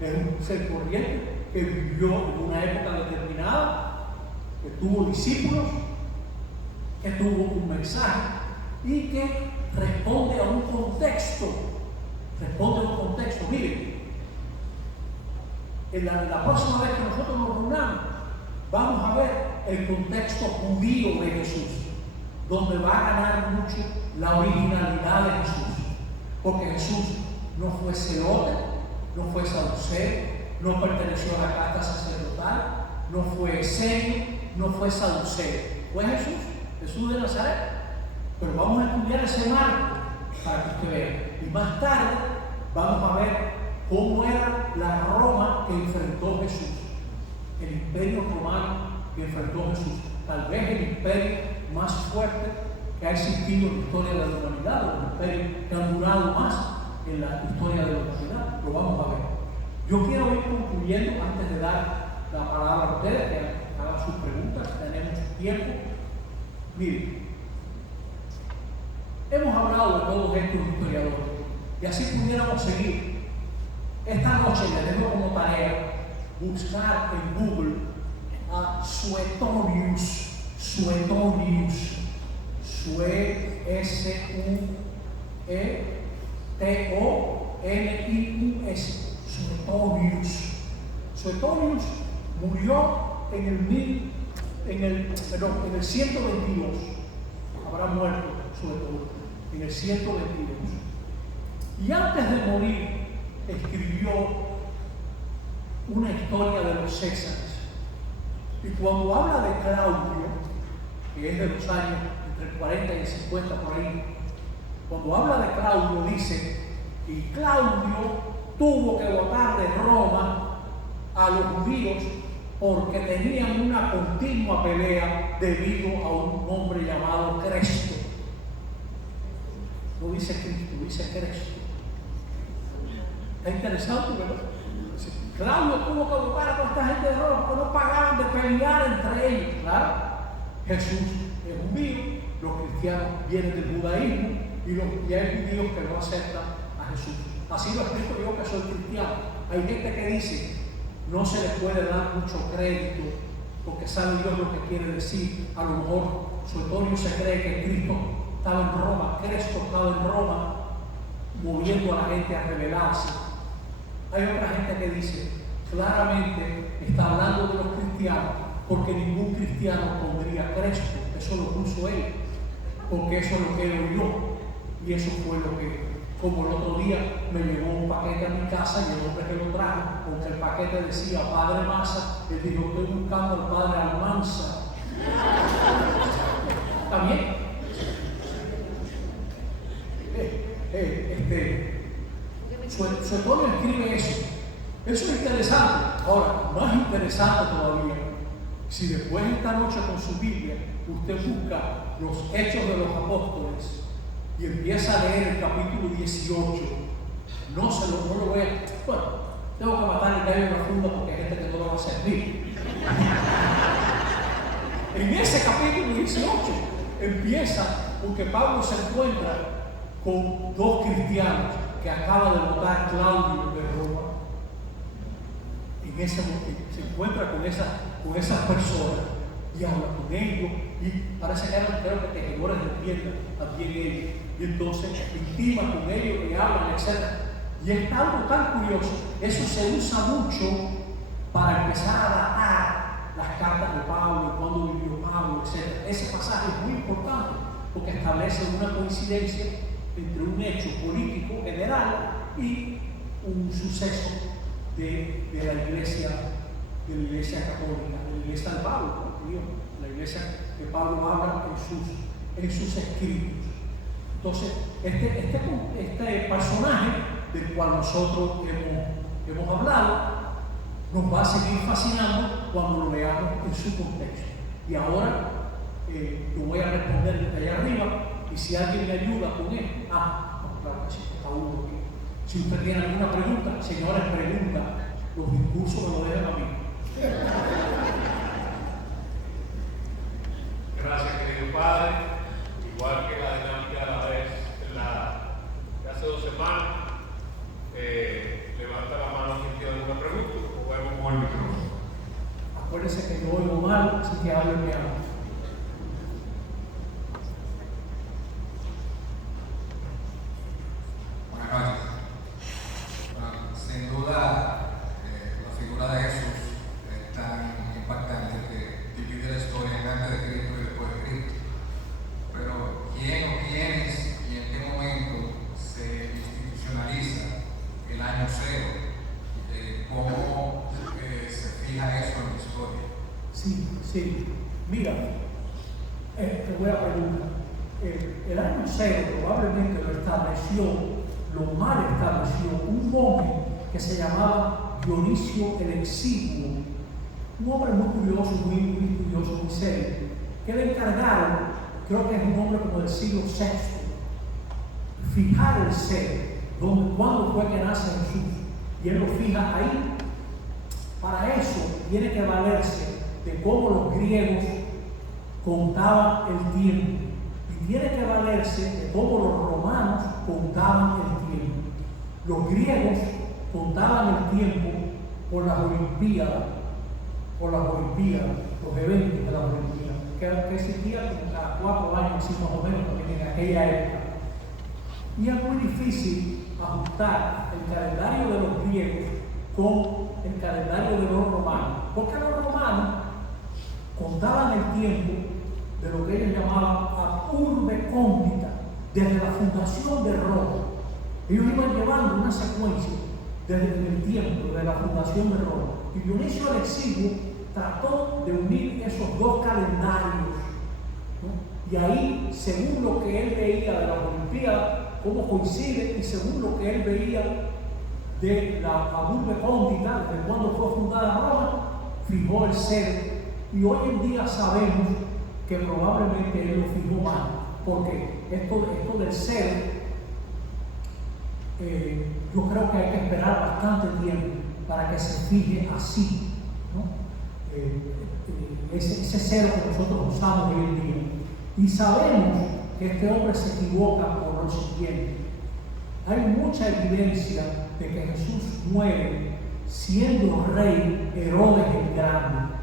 Era un ser corriente que vivió en una época determinada, que tuvo discípulos, que tuvo un mensaje y que responde a un contexto. Miren, en la próxima vez que nosotros nos reunamos, vamos a ver el contexto judío de Jesús, donde va a ganar mucho la originalidad de Jesús. Porque Jesús no fue celote, no fue saduceo, no perteneció a la casta sacerdotal, no fue esenio, no fue saduceo. Fue Jesús de Nazaret. Pero vamos a estudiar ese marco para que usted vea. Y más tarde vamos a ver cómo era la Roma que enfrentó Jesús, el imperio romano que enfrentó Jesús, tal vez el imperio más fuerte que ha existido en la historia de la humanidad, los imperios que han durado más en la historia de la humanidad. Lo vamos a ver. Yo quiero ir concluyendo antes de dar la palabra a ustedes, que hagan sus preguntas, tenemos tiempo. Miren, hemos hablado de todos estos historiadores y así pudiéramos seguir. Esta noche les dejo como tarea buscar en Google a Suetonius, Suetonius, Suetonius. Suetonius murió en el 122. Habrá muerto Suetonius en el 122. Y antes de morir escribió una historia de los Césares. Y cuando habla de Claudio, que es de los años entre 40 y 50 por ahí, cuando habla de Claudio dice que Claudio tuvo que botar de Roma a los judíos porque tenían una continua pelea debido a un hombre llamado Cresto. No dice Cristo, dice Cresto. Es interesante, ¿verdad? Claudio tuvo que botar a toda esta gente de Roma porque no pagaban de pelear entre ellos. Claro, Jesús es judío, los cristianos vienen del judaísmo y hay judíos que no aceptan a Jesús. Así lo explico yo que soy cristiano. Hay gente que dice, no se le puede dar mucho crédito porque sabe Dios lo que quiere decir. A lo mejor Suetonio se cree que Cristo estaba en Roma, Cristo estaba en Roma moviendo a la gente a rebelarse. Hay otra gente que dice, claramente está hablando de los cristianos, porque ningún cristiano pondría Cristo, eso lo puso él, porque eso es lo que él oyó, y eso fue lo que, como el otro día me llegó un paquete a mi casa y el hombre que lo trajo, aunque el paquete decía Padre Massa, él dijo, estoy buscando al Padre Almanza. ¿Está bien? Suetonius escribe eso. Eso es interesante. Ahora, más interesante todavía, si después de esta noche con su Biblia, usted busca los Hechos de los Apóstoles y empieza a leer el capítulo 18, no lo voy a... Bueno, tengo que matar el gallo profundo porque hay gente que no lo va a servir. En ese capítulo 18 empieza porque Pablo se encuentra con dos cristianos que acaba de votar Claudio de Roma. En ese momento se encuentra con esas personas y habla con ellos y parece que eran, creo que tejedores de piernas también ellos, y entonces intima con ellos y hablan, etc. Y es algo tan curioso. Eso se usa mucho para empezar a datar las cartas de Pablo, cuándo vivió Pablo, etc. Ese pasaje es muy importante porque establece una coincidencia entre un hecho político general y un suceso de la iglesia de la Iglesia Católica, de la Iglesia de Pablo, la Iglesia que Pablo habla en sus escritos. Entonces, este personaje del cual nosotros hemos hablado nos va a seguir fascinando cuando lo veamos en su contexto. Y ahora yo voy a responder desde allá arriba, y si alguien me ayuda con él, claro que sí, está uno aquí. Si usted tiene alguna pregunta, señores, pregunta, los discursos me lo dejan a mí. Gracias, querido Padre. Igual que la dinámica de hace 2 semanas, levanta la mano si tiene alguna pregunta o vemos con el micrófono. Acuérdense que yo oigo mal, así que háblenme a mí. Buenas noches. Bueno, sin duda, la figura de Jesús es tan impactante que divide la historia en antes de Cristo y después de Cristo. Pero ¿quién o quiénes y en qué momento se institucionaliza el año cero? ¿Cómo se fija eso en la historia? Sí. Mira, te voy a preguntar. El año cero probablemente lo mal estableció un monje que se llamaba Dionisio el Exiguo, un hombre muy curioso, muy estudioso, muy serio, que le encargaron, creo que es un hombre como del siglo VI, fijar el cero, cuándo fue que nace Jesús, y él lo fija ahí. Para eso tiene que valerse de cómo los griegos contaban el tiempo, y tiene que valerse de cómo los romanos contaban el tiempo. Los griegos contaban el tiempo por las Olimpiadas, los eventos de las Olimpiadas, que existían como cada 4 años, así más o menos, también en aquella época. Y es muy difícil ajustar el calendario de los griegos con el calendario de los romanos, porque los romanos contaban el tiempo de lo que ellos llamaban ab urbe condita, desde la fundación de Roma. Ellos iban llevando una secuencia desde el tiempo de la fundación de Roma. Y Dionisio el Exiguo trató de unir esos 2 calendarios, ¿no? Y ahí, según lo que él veía de la Olimpiadas, cómo coincide, y según lo que él veía de la ab urbe condita, desde cuando fue fundada Roma, fijó el cero. Y hoy en día sabemos que probablemente él lo fijó mal, porque esto del cero, yo creo que hay que esperar bastante tiempo para que se fije así, ¿no? Ese cero que nosotros usamos hoy en día. Y sabemos que este hombre se equivoca por lo siguiente: hay mucha evidencia de que Jesús muere siendo rey Herodes el Grande,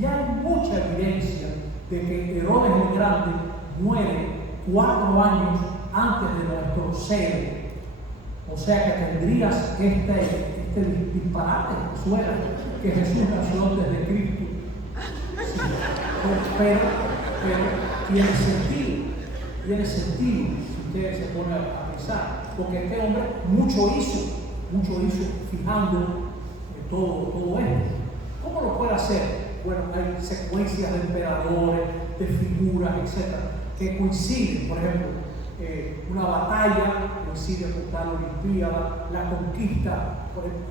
y hay mucha evidencia de que Herodes el Grande muere 4 años antes de nuestro cero. O sea que tendrías este disparate que suena que Jesús nació antes de Cristo. Sí, pero tiene sentido si usted se pone a pensar, porque este hombre mucho hizo fijando todo esto. ¿Cómo lo puede hacer? Bueno, hay secuencias de emperadores, de figuras, etc., que coinciden. Por ejemplo, una batalla coincide con tal Olimpiada, la conquista.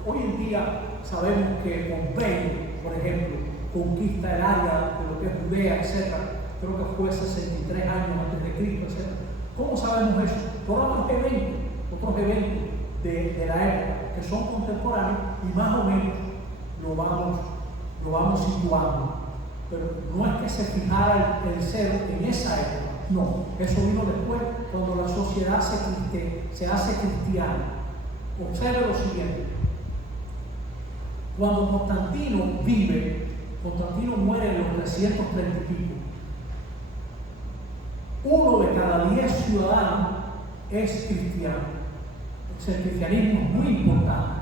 Hoy en día sabemos que Pompeyo, por ejemplo, conquista el área de lo que es Judea, etc. Creo que fue 63 años antes de Cristo, etc. ¿Cómo sabemos eso? Todos los otros eventos de la época que son contemporáneos, y más o menos lo vamos situando. Pero no es que se fijara el cero en esa época, no, eso vino después, cuando la sociedad se hace cristiana. Observe lo siguiente: cuando Constantino muere en los 330 y pico, 1 de cada 10 ciudadanos es cristiano. El cristianismo es muy importante,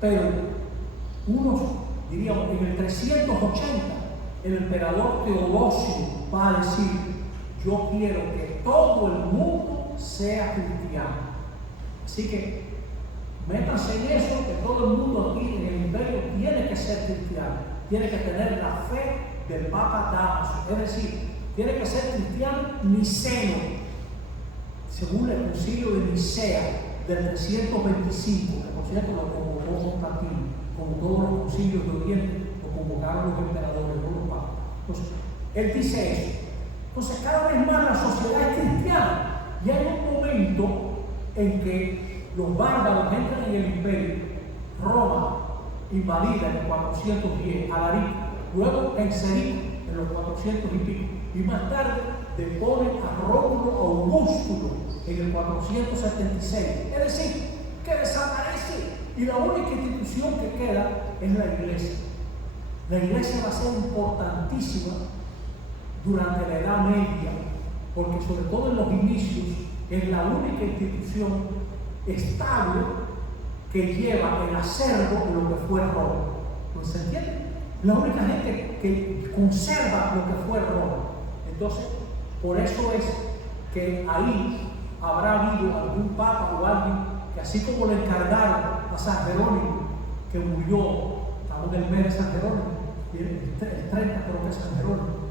pero diríamos, en el 380, el emperador Teodosio va a decir: yo quiero que todo el mundo sea cristiano. Así que Métanse en eso, que todo el mundo aquí en el imperio tiene que ser cristiano, tiene que tener la fe del Papa Damaso, es decir, tiene que ser cristiano niceno, según el concilio de Nicea del 325, que por cierto lo convocó Constantino, como todos los concilios de Oriente lo convocaron los emperadores, no los papas. Entonces, él dice eso. Entonces, cada vez más la sociedad es cristiana, y hay un momento en que los bárbaros entran en el imperio, Roma invadida en el 410, Alarico, luego en Cerico en los 400 y pico, y más tarde deponen a Rómulo Augustulo en el 476. Es decir, que desaparece y la única institución que queda es la iglesia. La iglesia va a ser importantísima durante la Edad Media, porque sobre todo en los inicios es la única institución estable que lleva el acervo de lo que fue Roma. ¿No se entiende? La única gente que conserva lo que fue Roma. Entonces, por eso es que ahí habrá habido algún papa o alguien que, así como le encargaron a San Jerónimo, que murió, estamos en el mes de San Jerónimo, el 30 creo que es San Jerónimo,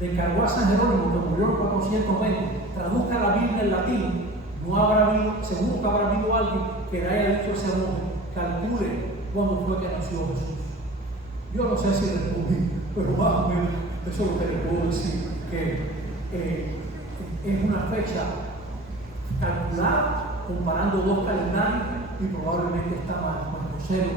le encargó a San Jerónimo, que murió en 420, traduzca la Biblia en latín. No habrá habido, seguro que habrá habido alguien que le haya dicho a ese hombre, calcule cuándo fue que nació Jesús. Yo no sé si respondí, pero más o menos eso es lo que le puedo decir, que es una fecha calculada comparando dos calendarios y probablemente está mal,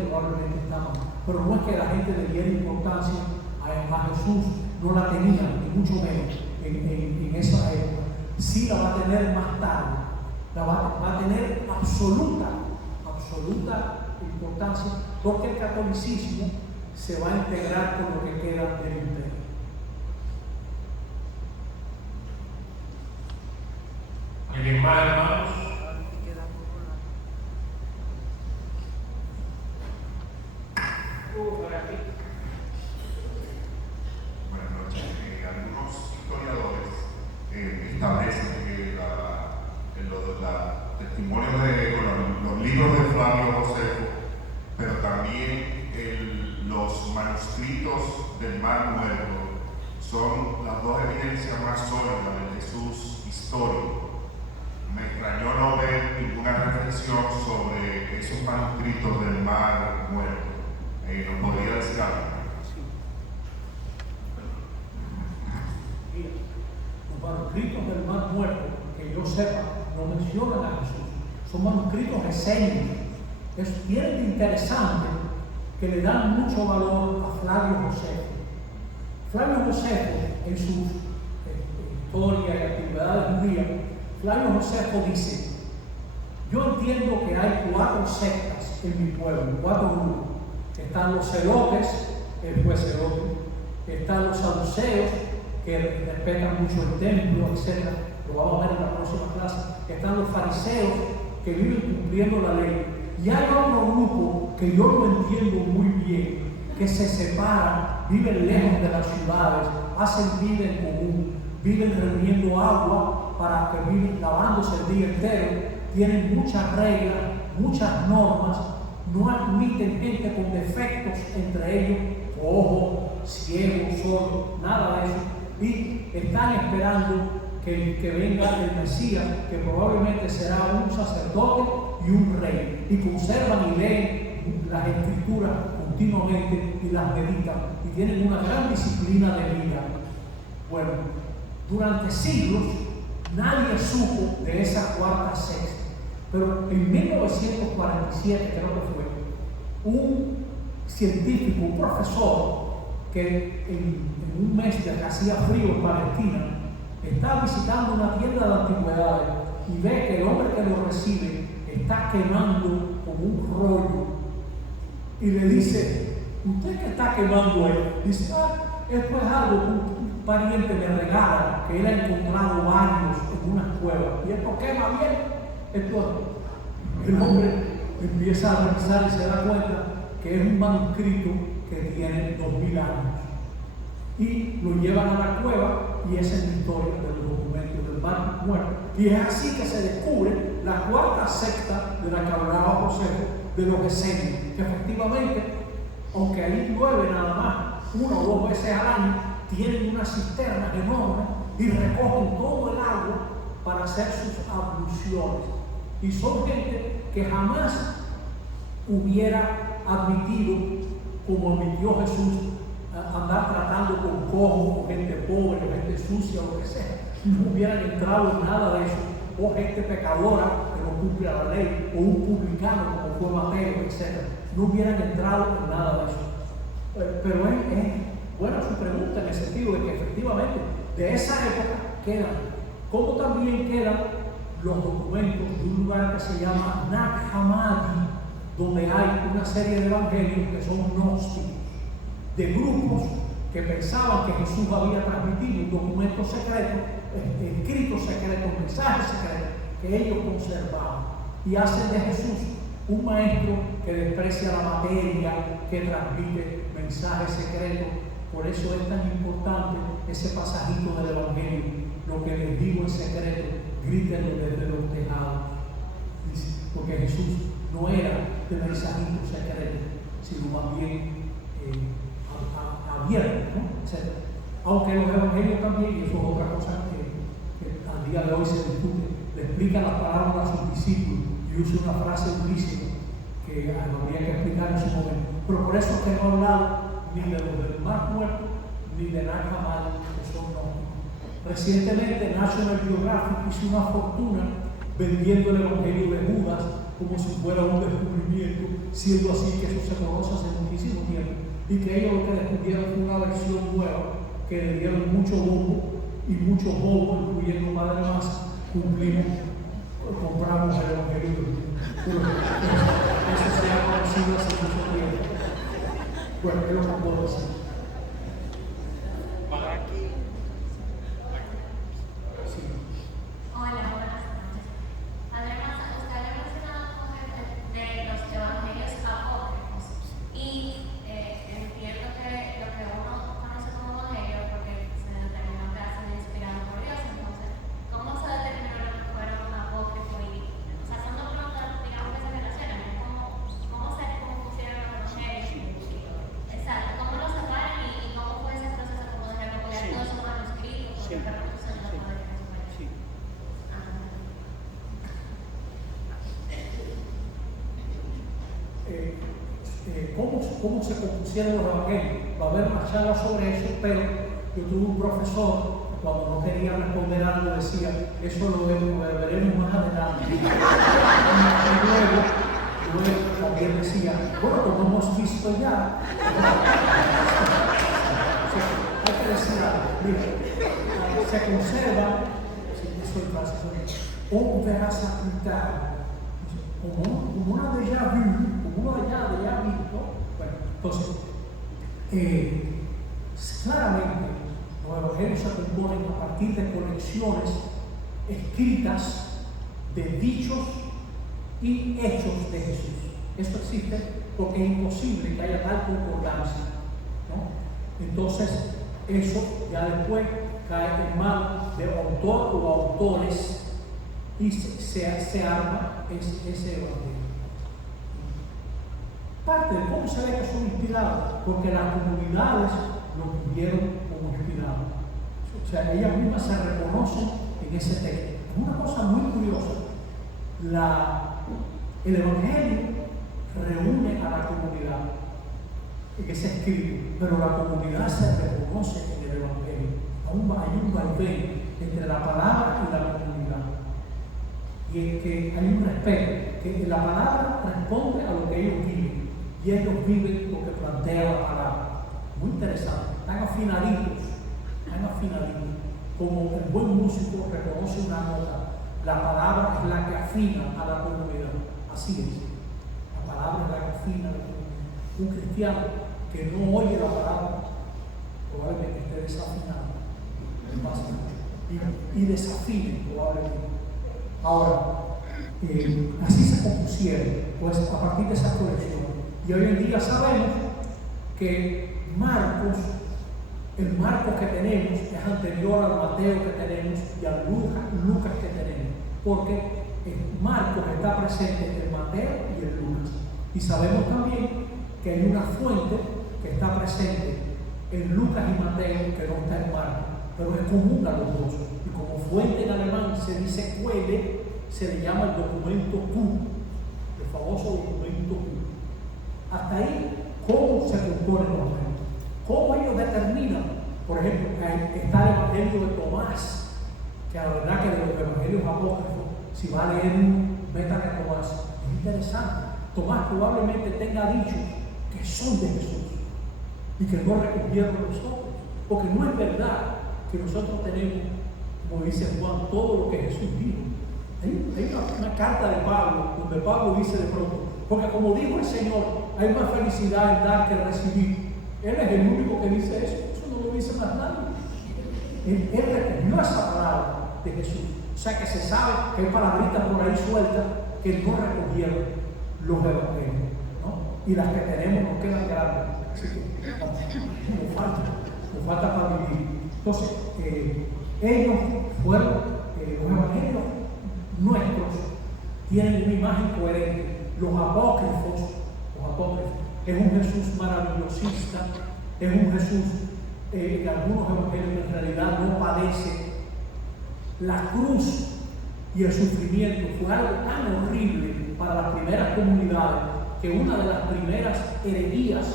probablemente está mal. Pero no es que la gente le diera importancia a Jesús, no la tenía, ni mucho menos en esa época. Sí la va a tener más tarde. Va a tener absoluta importancia, porque el catolicismo se va a integrar con lo que queda del imperio. ¿Alguien más, hermanos? Buenas noches. Algunos historiadores establecen que testimonios de los libros de Flavio Josefo, pero también los manuscritos del Mar Muerto son las dos evidencias más sólidas de Jesús histórico. Me extrañó no ver ninguna reflexión sobre esos manuscritos del Mar Muerto. ¿Nos podría decir algo? Mira, los manuscritos del Mar Muerto, que yo sepa, no mencionan a Jesús. Son manuscritos escénicos. Tienen de interesante que le dan mucho valor a Flavio Josefo. Flavio Josefo, en su historia y actividades judías, Flavio Josefo dice: yo entiendo que hay 4 sectas en mi pueblo, 4 grupos. Están los celotes, él fue celote, están los saduceos, que respetan mucho el templo, etc. Lo vamos a ver en la próxima clase. Están los fariseos, que viven cumpliendo la ley. Y hay otro grupo que yo lo entiendo muy bien, que se separan, viven lejos de las ciudades, hacen vida en común, viven reuniendo agua para que viven lavándose el día entero, tienen muchas reglas, muchas normas, no admiten gente con defectos entre ellos, cojo, ciego, sordo, nada de eso, y están esperando que venga el Mesías, que probablemente será un sacerdote y un rey, y conservan y leen las escrituras continuamente y las meditan, y tienen una gran disciplina de vida. Bueno, durante siglos nadie supo de esa cuarta secta, pero en 1947, creo que fue, un científico, un profesor, que en un mes de que hacía frío en Palestina, está visitando una tienda de antigüedades y ve que el hombre que lo recibe está quemando como un rollo, y le dice: ¿usted qué está quemando ahí? Dice: esto es algo que un pariente me regala, que él ha encontrado varios en unas cuevas, y esto quema bien. El hombre empieza a revisar y se da cuenta que es un manuscrito que tiene 2000 años. y lo llevan a la cueva, y esa es la historia de los documentos del Mar Muerto. Y es así que se descubre la cuarta secta de la que hablaba José, de los esenios, que efectivamente, aunque ahí llueve nada más una o dos veces al año, tienen unas cisternas enormes y recogen todo el agua para hacer sus abluciones. Y son gente que jamás hubiera admitido, como admitió Jesús, andar tratando con cojos, o gente pobre, o gente sucia, o lo que sea. No hubieran entrado en nada de eso. O gente pecadora que no cumple la ley, o un publicano como fue Mateo, etc. No hubieran entrado en nada de eso. Pero es buena su pregunta, en el sentido de que efectivamente de esa época quedan, como también quedan los documentos de un lugar que se llama Nag Hammadi, donde hay una serie de evangelios que son gnósticos, de grupos que pensaban que Jesús había transmitido un documento secreto, escritos secretos, mensajes secretos que ellos conservaban, y hacen de Jesús un maestro que desprecia la materia, que transmite mensajes secretos. Por eso es tan importante ese pasajito del Evangelio: lo que les digo en secreto, grítenlo desde los tejados. Porque Jesús no era de mensajitos secretos, sino más bien abierto, ¿no? Etc. Aunque los evangelios también, y eso es otra cosa que al día de hoy se discute, le explica las palabras a sus discípulos y usa una frase durísima que habría que explicar en su momento. Pero por eso es que no he hablado ni de los del Mar Muerto ni de Nag Hammadi, que son nómicos. Recientemente National Geographic hizo una fortuna vendiendo el Evangelio de Judas como si fuera un descubrimiento, siendo así que eso se conoce hace muchísimo tiempo, y que ellos lo que descubrieron fue una versión nueva que le dieron mucho bombo y mucho bobo, incluyendo Madre Masa. Compramos el Evangelio de Judas. Eso se ha conocido hace mucho tiempo. Bueno, es lo que puedo decir. Hola, buenas noches. Padre Massa, usted había mencionado de los evangelios apócrifos y entiendo que lo que uno conoce como evangelio porque se determinó que ha sido inspirado por Dios. Entonces, ¿cómo se determinó lo que fueron apócrifos? O sea, son dos preguntas, digamos, que se relacionan. ¿Cómo se compusieron los evangelios? Exacto, ¿cómo los separan y cómo fue ese proceso como de recopilar todos esos manuscritos? ¿Cómo se compusieron los evangelios? Va a haber más charlas sobre eso, pero yo tuve un profesor que cuando no quería responder algo decía: eso lo veremos más adelante. Y luego también decía: bueno, como hemos visto ya. Hay que decir algo. Mira, se conserva, eso es fácil, on verá sepultar, como una déjà vu, como una déjà visto. Bueno, entonces, claramente los evangelios se componen a partir de colecciones escritas de dichos y hechos de Jesús. Eso existe porque es imposible que haya tal concordancia, ¿no? Entonces, eso ya después cae en manos de autor o autores y se arma ese evangelio. Parte de cómo se ve que son inspirados, porque las comunidades lo tuvieron como inspirado. O sea, ellas mismas se reconocen en ese texto. Es una cosa muy curiosa. El evangelio reúne a la comunidad en ese escrito, pero la comunidad se reconoce en el evangelio. Aún hay un vaivén entre la palabra y la comunidad. Y es que hay un respeto, que la palabra responde a lo que ellos viven, y ellos viven lo que plantea la palabra. Muy interesante, están afinaditos, como el buen músico reconoce una nota. La palabra es la que afina a la comunidad, así es. La palabra es la que afina a la comunidad. Un cristiano que no oye la palabra probablemente esté desafinado, y desafine probablemente. Ahora, así se compusieron, pues a partir de esa colección. Y hoy en día sabemos que Marcos el Marcos que tenemos es anterior al Mateo que tenemos y al Lucas que tenemos, porque Marcos está presente en Mateo y en Lucas. Y sabemos también que hay una fuente que está presente en Lucas y Mateo que no está en Marcos, pero es común a los dos. Y como fuente en alemán se dice Quelle, se le llama el documento TU, el famoso documento TU. Hasta ahí, ¿cómo se componen los evangelios? ¿Cómo ellos determinan? Por ejemplo, está el Evangelio de Tomás, que la verdad que de los evangelios apócrifos, si va a leer un Meta de Tomás, es interesante. Tomás probablemente tenga dichos que son de Jesús y que no recogieron nosotros, porque no es verdad que nosotros tenemos, como dice Juan, todo lo que Jesús dijo. Hay una carta de Pablo, donde Pablo dice de pronto, porque como dijo el Señor, hay más felicidad en dar que en recibir. Él es el único que dice eso no lo dice más nadie. Él recogió esa palabra de Jesús. O sea que se sabe que hay palabritas por ahí sueltas que no recogieron los evangelios, ¿no? Y las que tenemos nos quedan grandes. Así que nos falta para vivir. Entonces, ellos fueron, los evangelios nuestros tienen una imagen coherente. Los apócrifos, es un Jesús maravillosista, es un Jesús que algunos evangelios en realidad no padece. La cruz y el sufrimiento fue algo tan horrible para las primeras comunidades que una de las primeras herejías,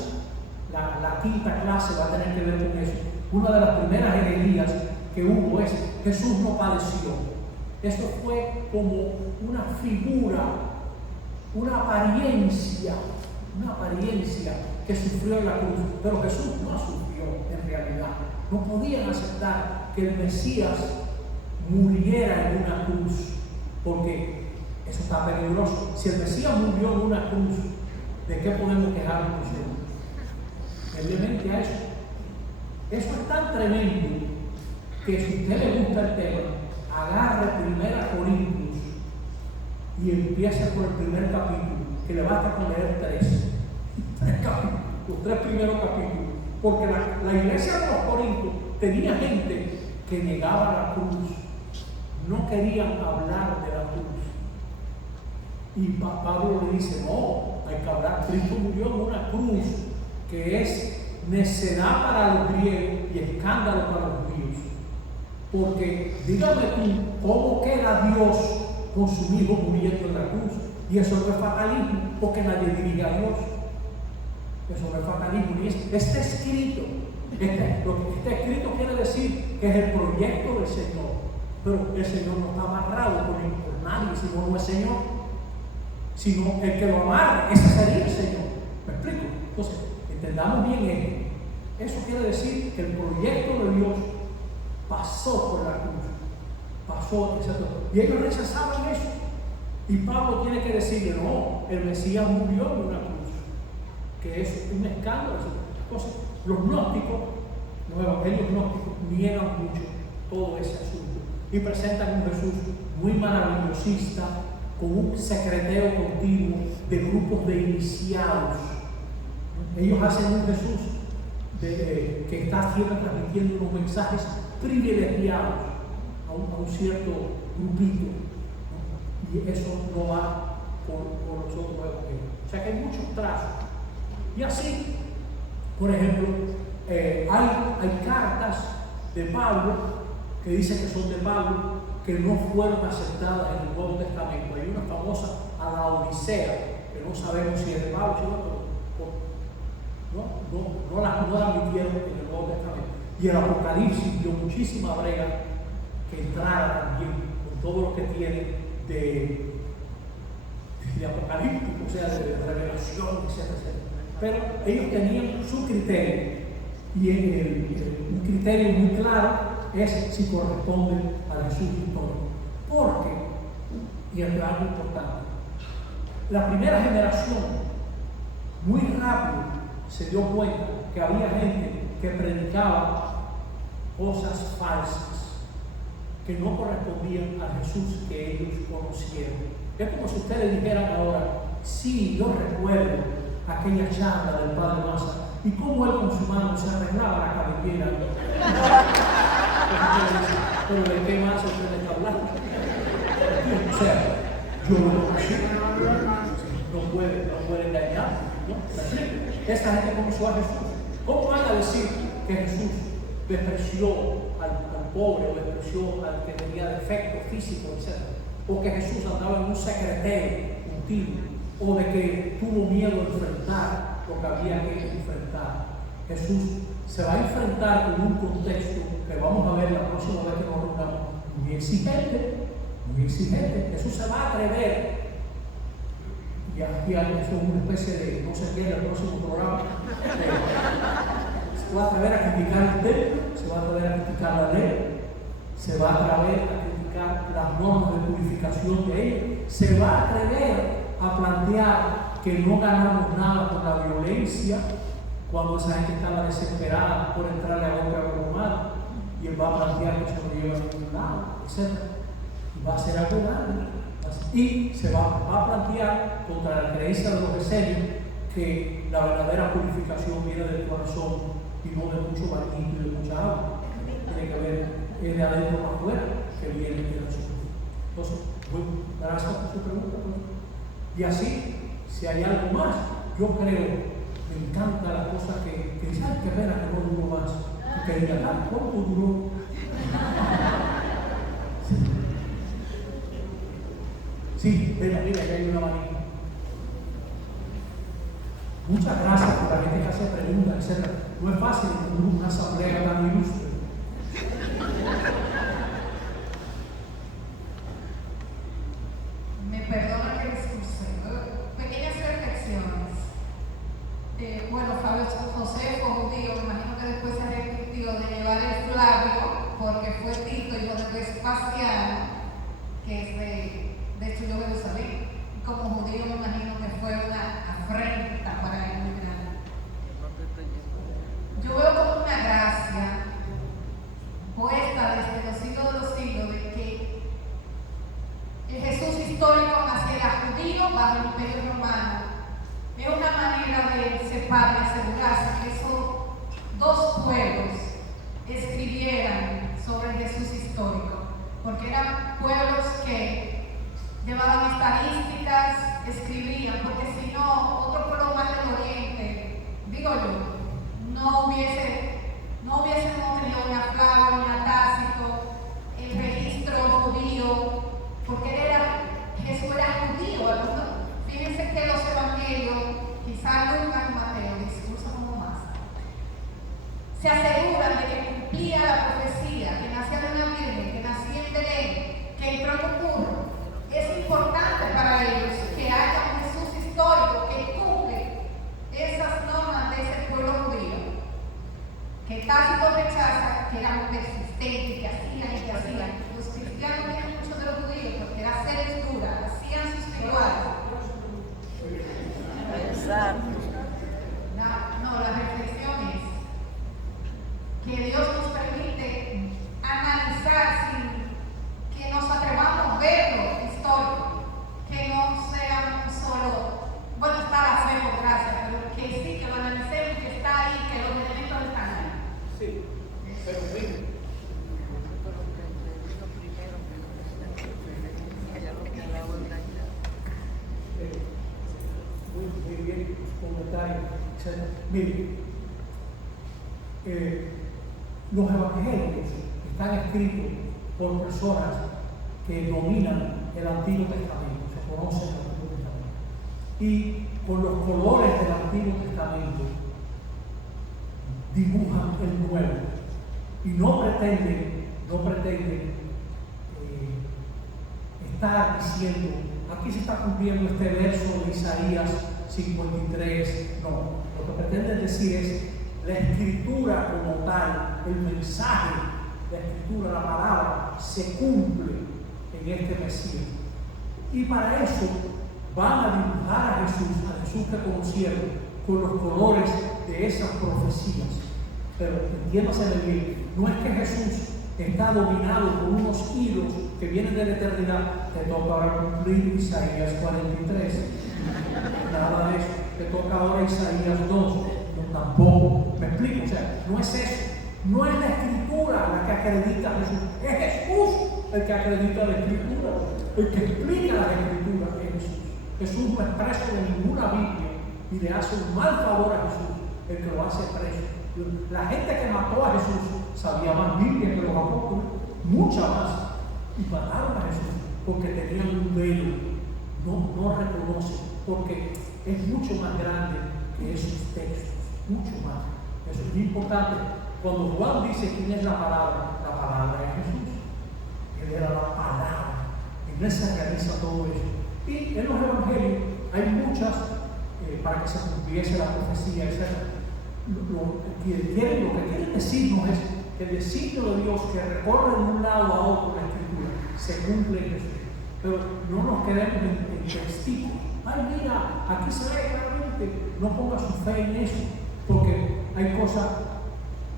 la quinta clase va a tener que ver con eso, una de las primeras herejías que hubo es Jesús no padeció. Eso fue como una figura, una apariencia que sufrió en la cruz, pero Jesús no sufrió en realidad. No podían aceptar que el Mesías muriera en una cruz, porque eso está peligroso. Si el Mesías murió en una cruz, ¿de qué podemos quejarnos nosotros? Obviamente a eso. Eso es tan tremendo que si a usted le gusta el tema, agarre 1 Corintios y empiece por el primer capítulo, que le basta con leer 3 capítulos, los 3 primeros capítulos, porque la iglesia de los Corintios tenía gente que negaba la cruz, no querían hablar de la cruz. Y Pablo le dice, no, hay que hablar, Cristo murió en una cruz que es necedad para los griegos y escándalo para los judíos. Porque dígame tú, ¿cómo queda Dios con su hijo muriendo en la cruz? Y eso no es fatalismo, porque nadie dirige a Dios. Eso no es fatalismo, ni está escrito. Lo que está escrito quiere decir que es el proyecto del Señor. Pero el Señor no está amarrado por nadie, sino no es Señor. Sino el que lo amarre, ese sería el Señor. ¿Me explico? Entonces, entendamos bien esto. Eso quiere decir que el proyecto de Dios pasó por la cruz. Pasó, etc. Y ellos rechazaban eso. Y Pablo tiene que decirle, no, el Mesías murió en una cruz, que es un escándalo. Entonces, los gnósticos, los evangelios gnósticos, niegan mucho todo ese asunto y presentan un Jesús muy maravillosista, con un secreteo continuo de grupos de iniciados. Ellos hacen un Jesús que está siempre transmitiendo unos mensajes privilegiados a un cierto grupito, ¿no? Y eso no va por los otros evangelios. O sea que hay muchos trazos. Y así, por ejemplo, hay cartas de Pablo que dicen que son de Pablo, que no fueron aceptadas en el Nuevo Testamento. Hay una famosa a la Odisea, que no sabemos si es de Pablo, no la admitieron en el Nuevo Testamento. Y el Apocalipsis dio muchísima brega que entrara también con todo lo que tiene de apocalíptico, o sea, de revelación, etc. Pero ellos tenían su criterio, y un criterio muy claro es si corresponde a Jesús histórico. Porque, y es algo importante, la primera generación muy rápido se dio cuenta que había gente que predicaba cosas falsas que no correspondían a Jesús que ellos conocieron. Es como si ustedes le dijeran ahora, sí, yo recuerdo aquella charla del Padre Maza y cómo él con su mano se arreglaba la cabellera. Pero ¿de qué más usted me está hablando? O sea, yo lo así, no puede engañar, ¿no? Esa gente conoció a Jesús. ¿Cómo van a decir que Jesús despreció al pobre o despreció al que tenía defectos físicos, etc.? O que Jesús andaba en un secretero continuo, o de que tuvo miedo de enfrentar lo que había que enfrentar. Jesús se va a enfrentar con un contexto que vamos a ver la próxima vez que nos reunamos, muy exigente, muy exigente. Jesús se va a atrever, y aquí hay eso es una especie de, no sé qué, el próximo programa, se va a atrever a criticar el templo, se va a atrever a criticar la ley, se va a atrever a criticar las normas de purificación de ellos, se va a atrever a plantear que no ganamos nada con la violencia cuando esa gente estaba desesperada por entrarle a golpe a los romanos, y él va a plantear que eso no lleva a ningún lado, etc. Y va a ser algo grande. Y se va a plantear contra la creencia de los esenios que la verdadera purificación viene del corazón y no de mucho bañito y de mucha agua. Tiene que ver de adentro para afuera que viene de nosotros. Entonces, gracias por su pregunta. Y así, si hay algo más, yo creo, me encanta las cosas que dicen, ay, qué pena que no duró más. Que digan, ah, ¿cuánto duró? Sí, mira, que hay una manita. Muchas gracias por la gente que hace preguntas, etc. No es fácil en una asamblea tan ilustre. Me perdona que discurse. Pequeñas reflexiones. Bueno, Fabio Josefo, judío, me imagino que después se arrepintió de llevar el Flavio, porque fue Tito, hijo de Vespasiano, que es de hecho yo Jerusalén. Y como judío me imagino que fue una afrenta para él muy grande. Yo veo como una gracia puesta desde los siglos de los siglos de que el Jesús histórico naciera era judío bajo el Imperio Romano. Es una manera de separar y asegurarse que esos dos pueblos escribieran sobre el Jesús histórico, porque eran pueblos que llevaban estadísticas, escribían, porque si no, otro pueblo más del Oriente, digo yo, no hubiésemos tenido ni a Flavio ni a Tácito, el registro judío, porque Jesús era judío. Fíjense que los evangelios, quizás Lucas y Mateo, discurso como más, se aseguran de que cumplía la profecía, que nacía de una virgen, que nacía en Belén, que entró en un burro. Es importante para ellos que haya un Jesús histórico que cumple esas normas de ese pueblo judío, que Tácito rechaza, que eran persistentes, que hacían y que hacían. Los cristianos tienen mucho de los judíos porque era ser dura, hacían sus rituales. No, la reflexión es que Dios nos permite analizar sin que nos atrevamos a verlo histórico, que no sea solo, bueno, está la fe por gracia, pero que sí, que lo analicemos, que está ahí, que los elementos están ahí. Sí, pero sí. Muy bien, comentarios, etc. Miren, los evangelios están escritos por personas que dominan el Antiguo Testamento, se conocen el Antiguo Testamento, y con los colores del Antiguo Testamento dibujan el Nuevo y no pretenden estar diciendo aquí se está cumpliendo este verso de Isaías 53. No, lo que pretenden decir es la escritura como tal, el mensaje, la escritura, la palabra se cumple en este Mesías. Y para eso van a dibujar a Jesús que conocieron con los colores de esas profecías. Pero entiéndase bien, no es que Jesús está dominado por unos hilos que vienen de la eternidad. Te toca ahora cumplir Isaías 43. Nada de eso. Te toca ahora Isaías 2. No tampoco. ¿Me explico? O sea, no es eso. No es la Escritura la que acredita a Jesús. Es Jesús el que acredita la Escritura. El que explica las Escrituras es Jesús. Jesús no es preso de ninguna Biblia y le hace un mal favor a Jesús el que lo hace preso. La gente que mató a Jesús sabía más Biblia que los apóstoles, mucha más. Y mataron a Jesús porque tenían un velo. No reconocen, porque es mucho más grande que esos textos, mucho más. Eso es muy importante. Cuando Juan dice quién es la palabra es Jesús. Él era la palabra. En él se realiza todo eso. Y en los evangelios hay muchas, para que se cumpliese la profecía, etc. Lo que quieren decirnos es que el designio de Dios que recorre de un lado a otro la Escritura se cumple en Jesús. Pero no nos quedemos en testigos. Ay, mira, aquí se ve claramente. No ponga su fe en eso, porque hay cosas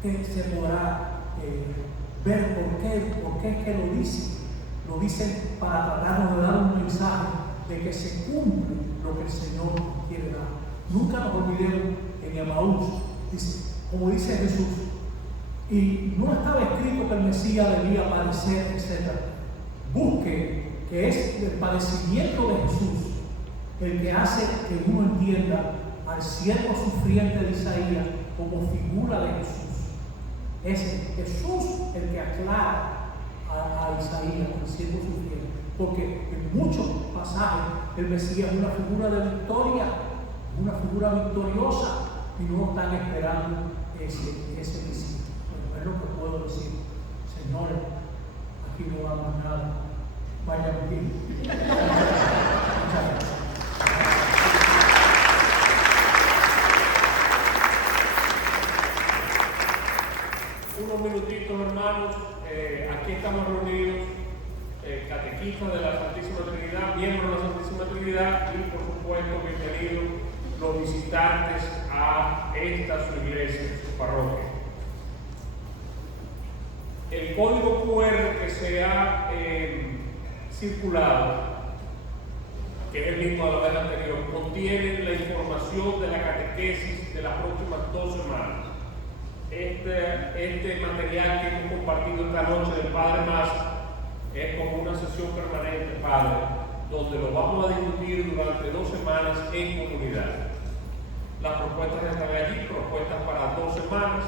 que se podrá ver por qué es que lo dicen. Lo dicen para tratarnos de dar un mensaje de que se cumple lo que el Señor nos quiere dar. Nunca nos olvidemos en Emaús, dice, como dice Jesús, y no estaba escrito que el Mesías debía padecer, etc. Busque que es el padecimiento de Jesús el que hace que uno entienda al siervo sufriente de Isaías como figura de Jesús. Es Jesús el que aclara a Isaías como siervo sufriente, porque en muchos pasajes el Mesías es una figura de victoria, una figura victoriosa, y no están esperando ese Mesías. Bueno, es lo que puedo decir. Señores, aquí no va más nada. Vayan bien. Muchas gracias. Unos minutitos, hermanos. Aquí estamos reunidos, catequistas de la Santísima Trinidad, miembros de la Santísima Trinidad y, por supuesto, bienvenidos los visitantes a esta su iglesia, su parroquia. El código QR que se ha circulado, que es el mismo de la vez anterior, contiene la información de la catequesis de las próximas 2 semanas. Este material que hemos compartido esta noche del Padre Maza es como una sesión permanente, Padre, donde lo vamos a discutir durante 2 semanas en comunidad. Las propuestas están allí, propuestas para 2 semanas.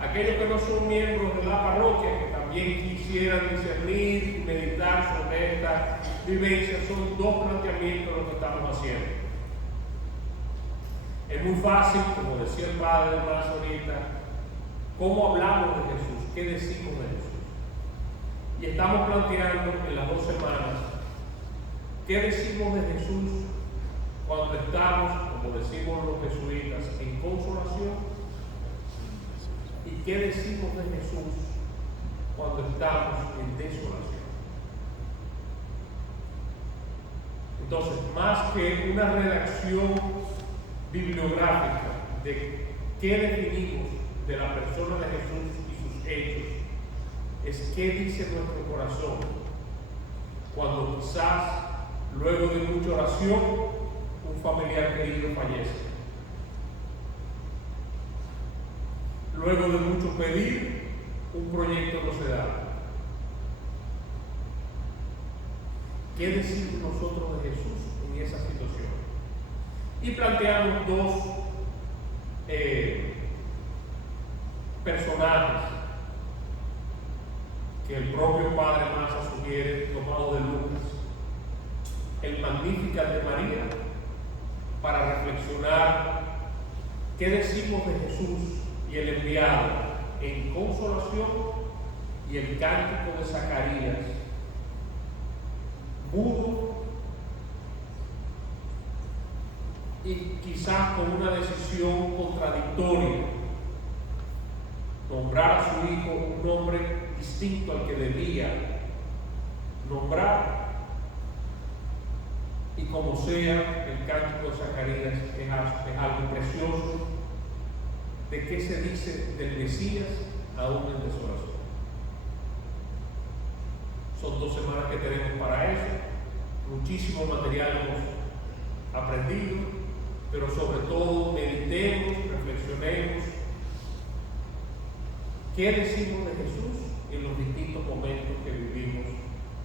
Aquellos que no son miembros de la parroquia, que también quisieran discernir y meditar sobre esta vivencia, son 2 planteamientos de lo que estamos haciendo. Es muy fácil, como decía el Padre más ahorita, cómo hablamos de Jesús, qué decimos de Jesús. Y estamos planteando en las 2 semanas qué decimos de Jesús cuando estamos, como decimos los jesuitas, en consolación, y qué decimos de Jesús cuando estamos en desolación. Entonces, más que una redacción bibliográfica de qué definimos de la persona de Jesús y sus hechos, es qué dice nuestro corazón cuando quizás luego de mucha oración un familiar querido fallece, luego de mucho pedir un proyecto no se da. ¿Qué decir nosotros de Jesús en esa situación? Y planteamos 2 personajes que el propio Padre Maza sugiere, tomado de Lucas: el Magnificat de María, para reflexionar qué decimos de Jesús y el enviado en consolación, y el Cántico de Zacarías, mudo y quizás con una decisión contradictoria, nombrar a su hijo un nombre distinto al que debía nombrar. Y como sea, el Cántico de Zacarías es algo precioso de qué se dice del Mesías aún en desolación. Son 2 semanas que tenemos para eso. Muchísimo material hemos aprendido. pero sobre todo meditemos, reflexionemos qué decimos de Jesús en los distintos momentos que vivimos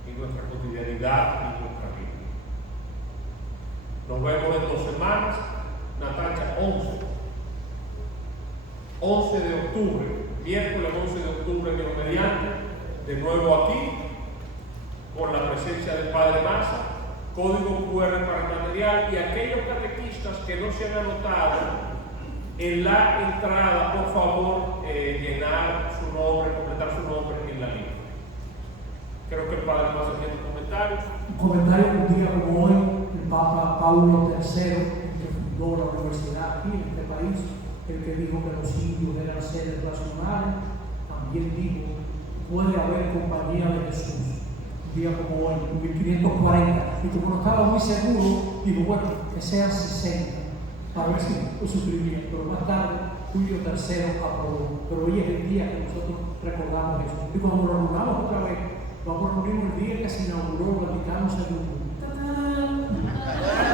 en nuestra cotidianidad y en nuestra vida. Nos vemos en 2 semanas, Natacha, 11 de octubre, miércoles 11 de octubre, Dios mediante, de nuevo aquí, con la presencia del Padre Maza, código QR para el material, y aquellos catequistas que no se han anotado, en la entrada, por favor, llenar su nombre, completar su nombre en la lista. Creo que el Padre Maza tiene un comentario. Un comentario: un día como hoy, el Papa Paulo III, que fundó la universidad aquí en este país, el que dijo que los indios eran seres racionales, también dijo: puede haber compañía de Jesús. Un día como hoy, en 1540, y como no estaba muy seguro, digo, bueno, que sean 60, para ver si lo suprimían. Pero más tarde, Julio III aprobó. Pero hoy es el día que nosotros recordamos eso. Y cuando nos reunamos otra vez, vamos a reunirnos el día que se inauguró el Vaticano II. ¡Tatán!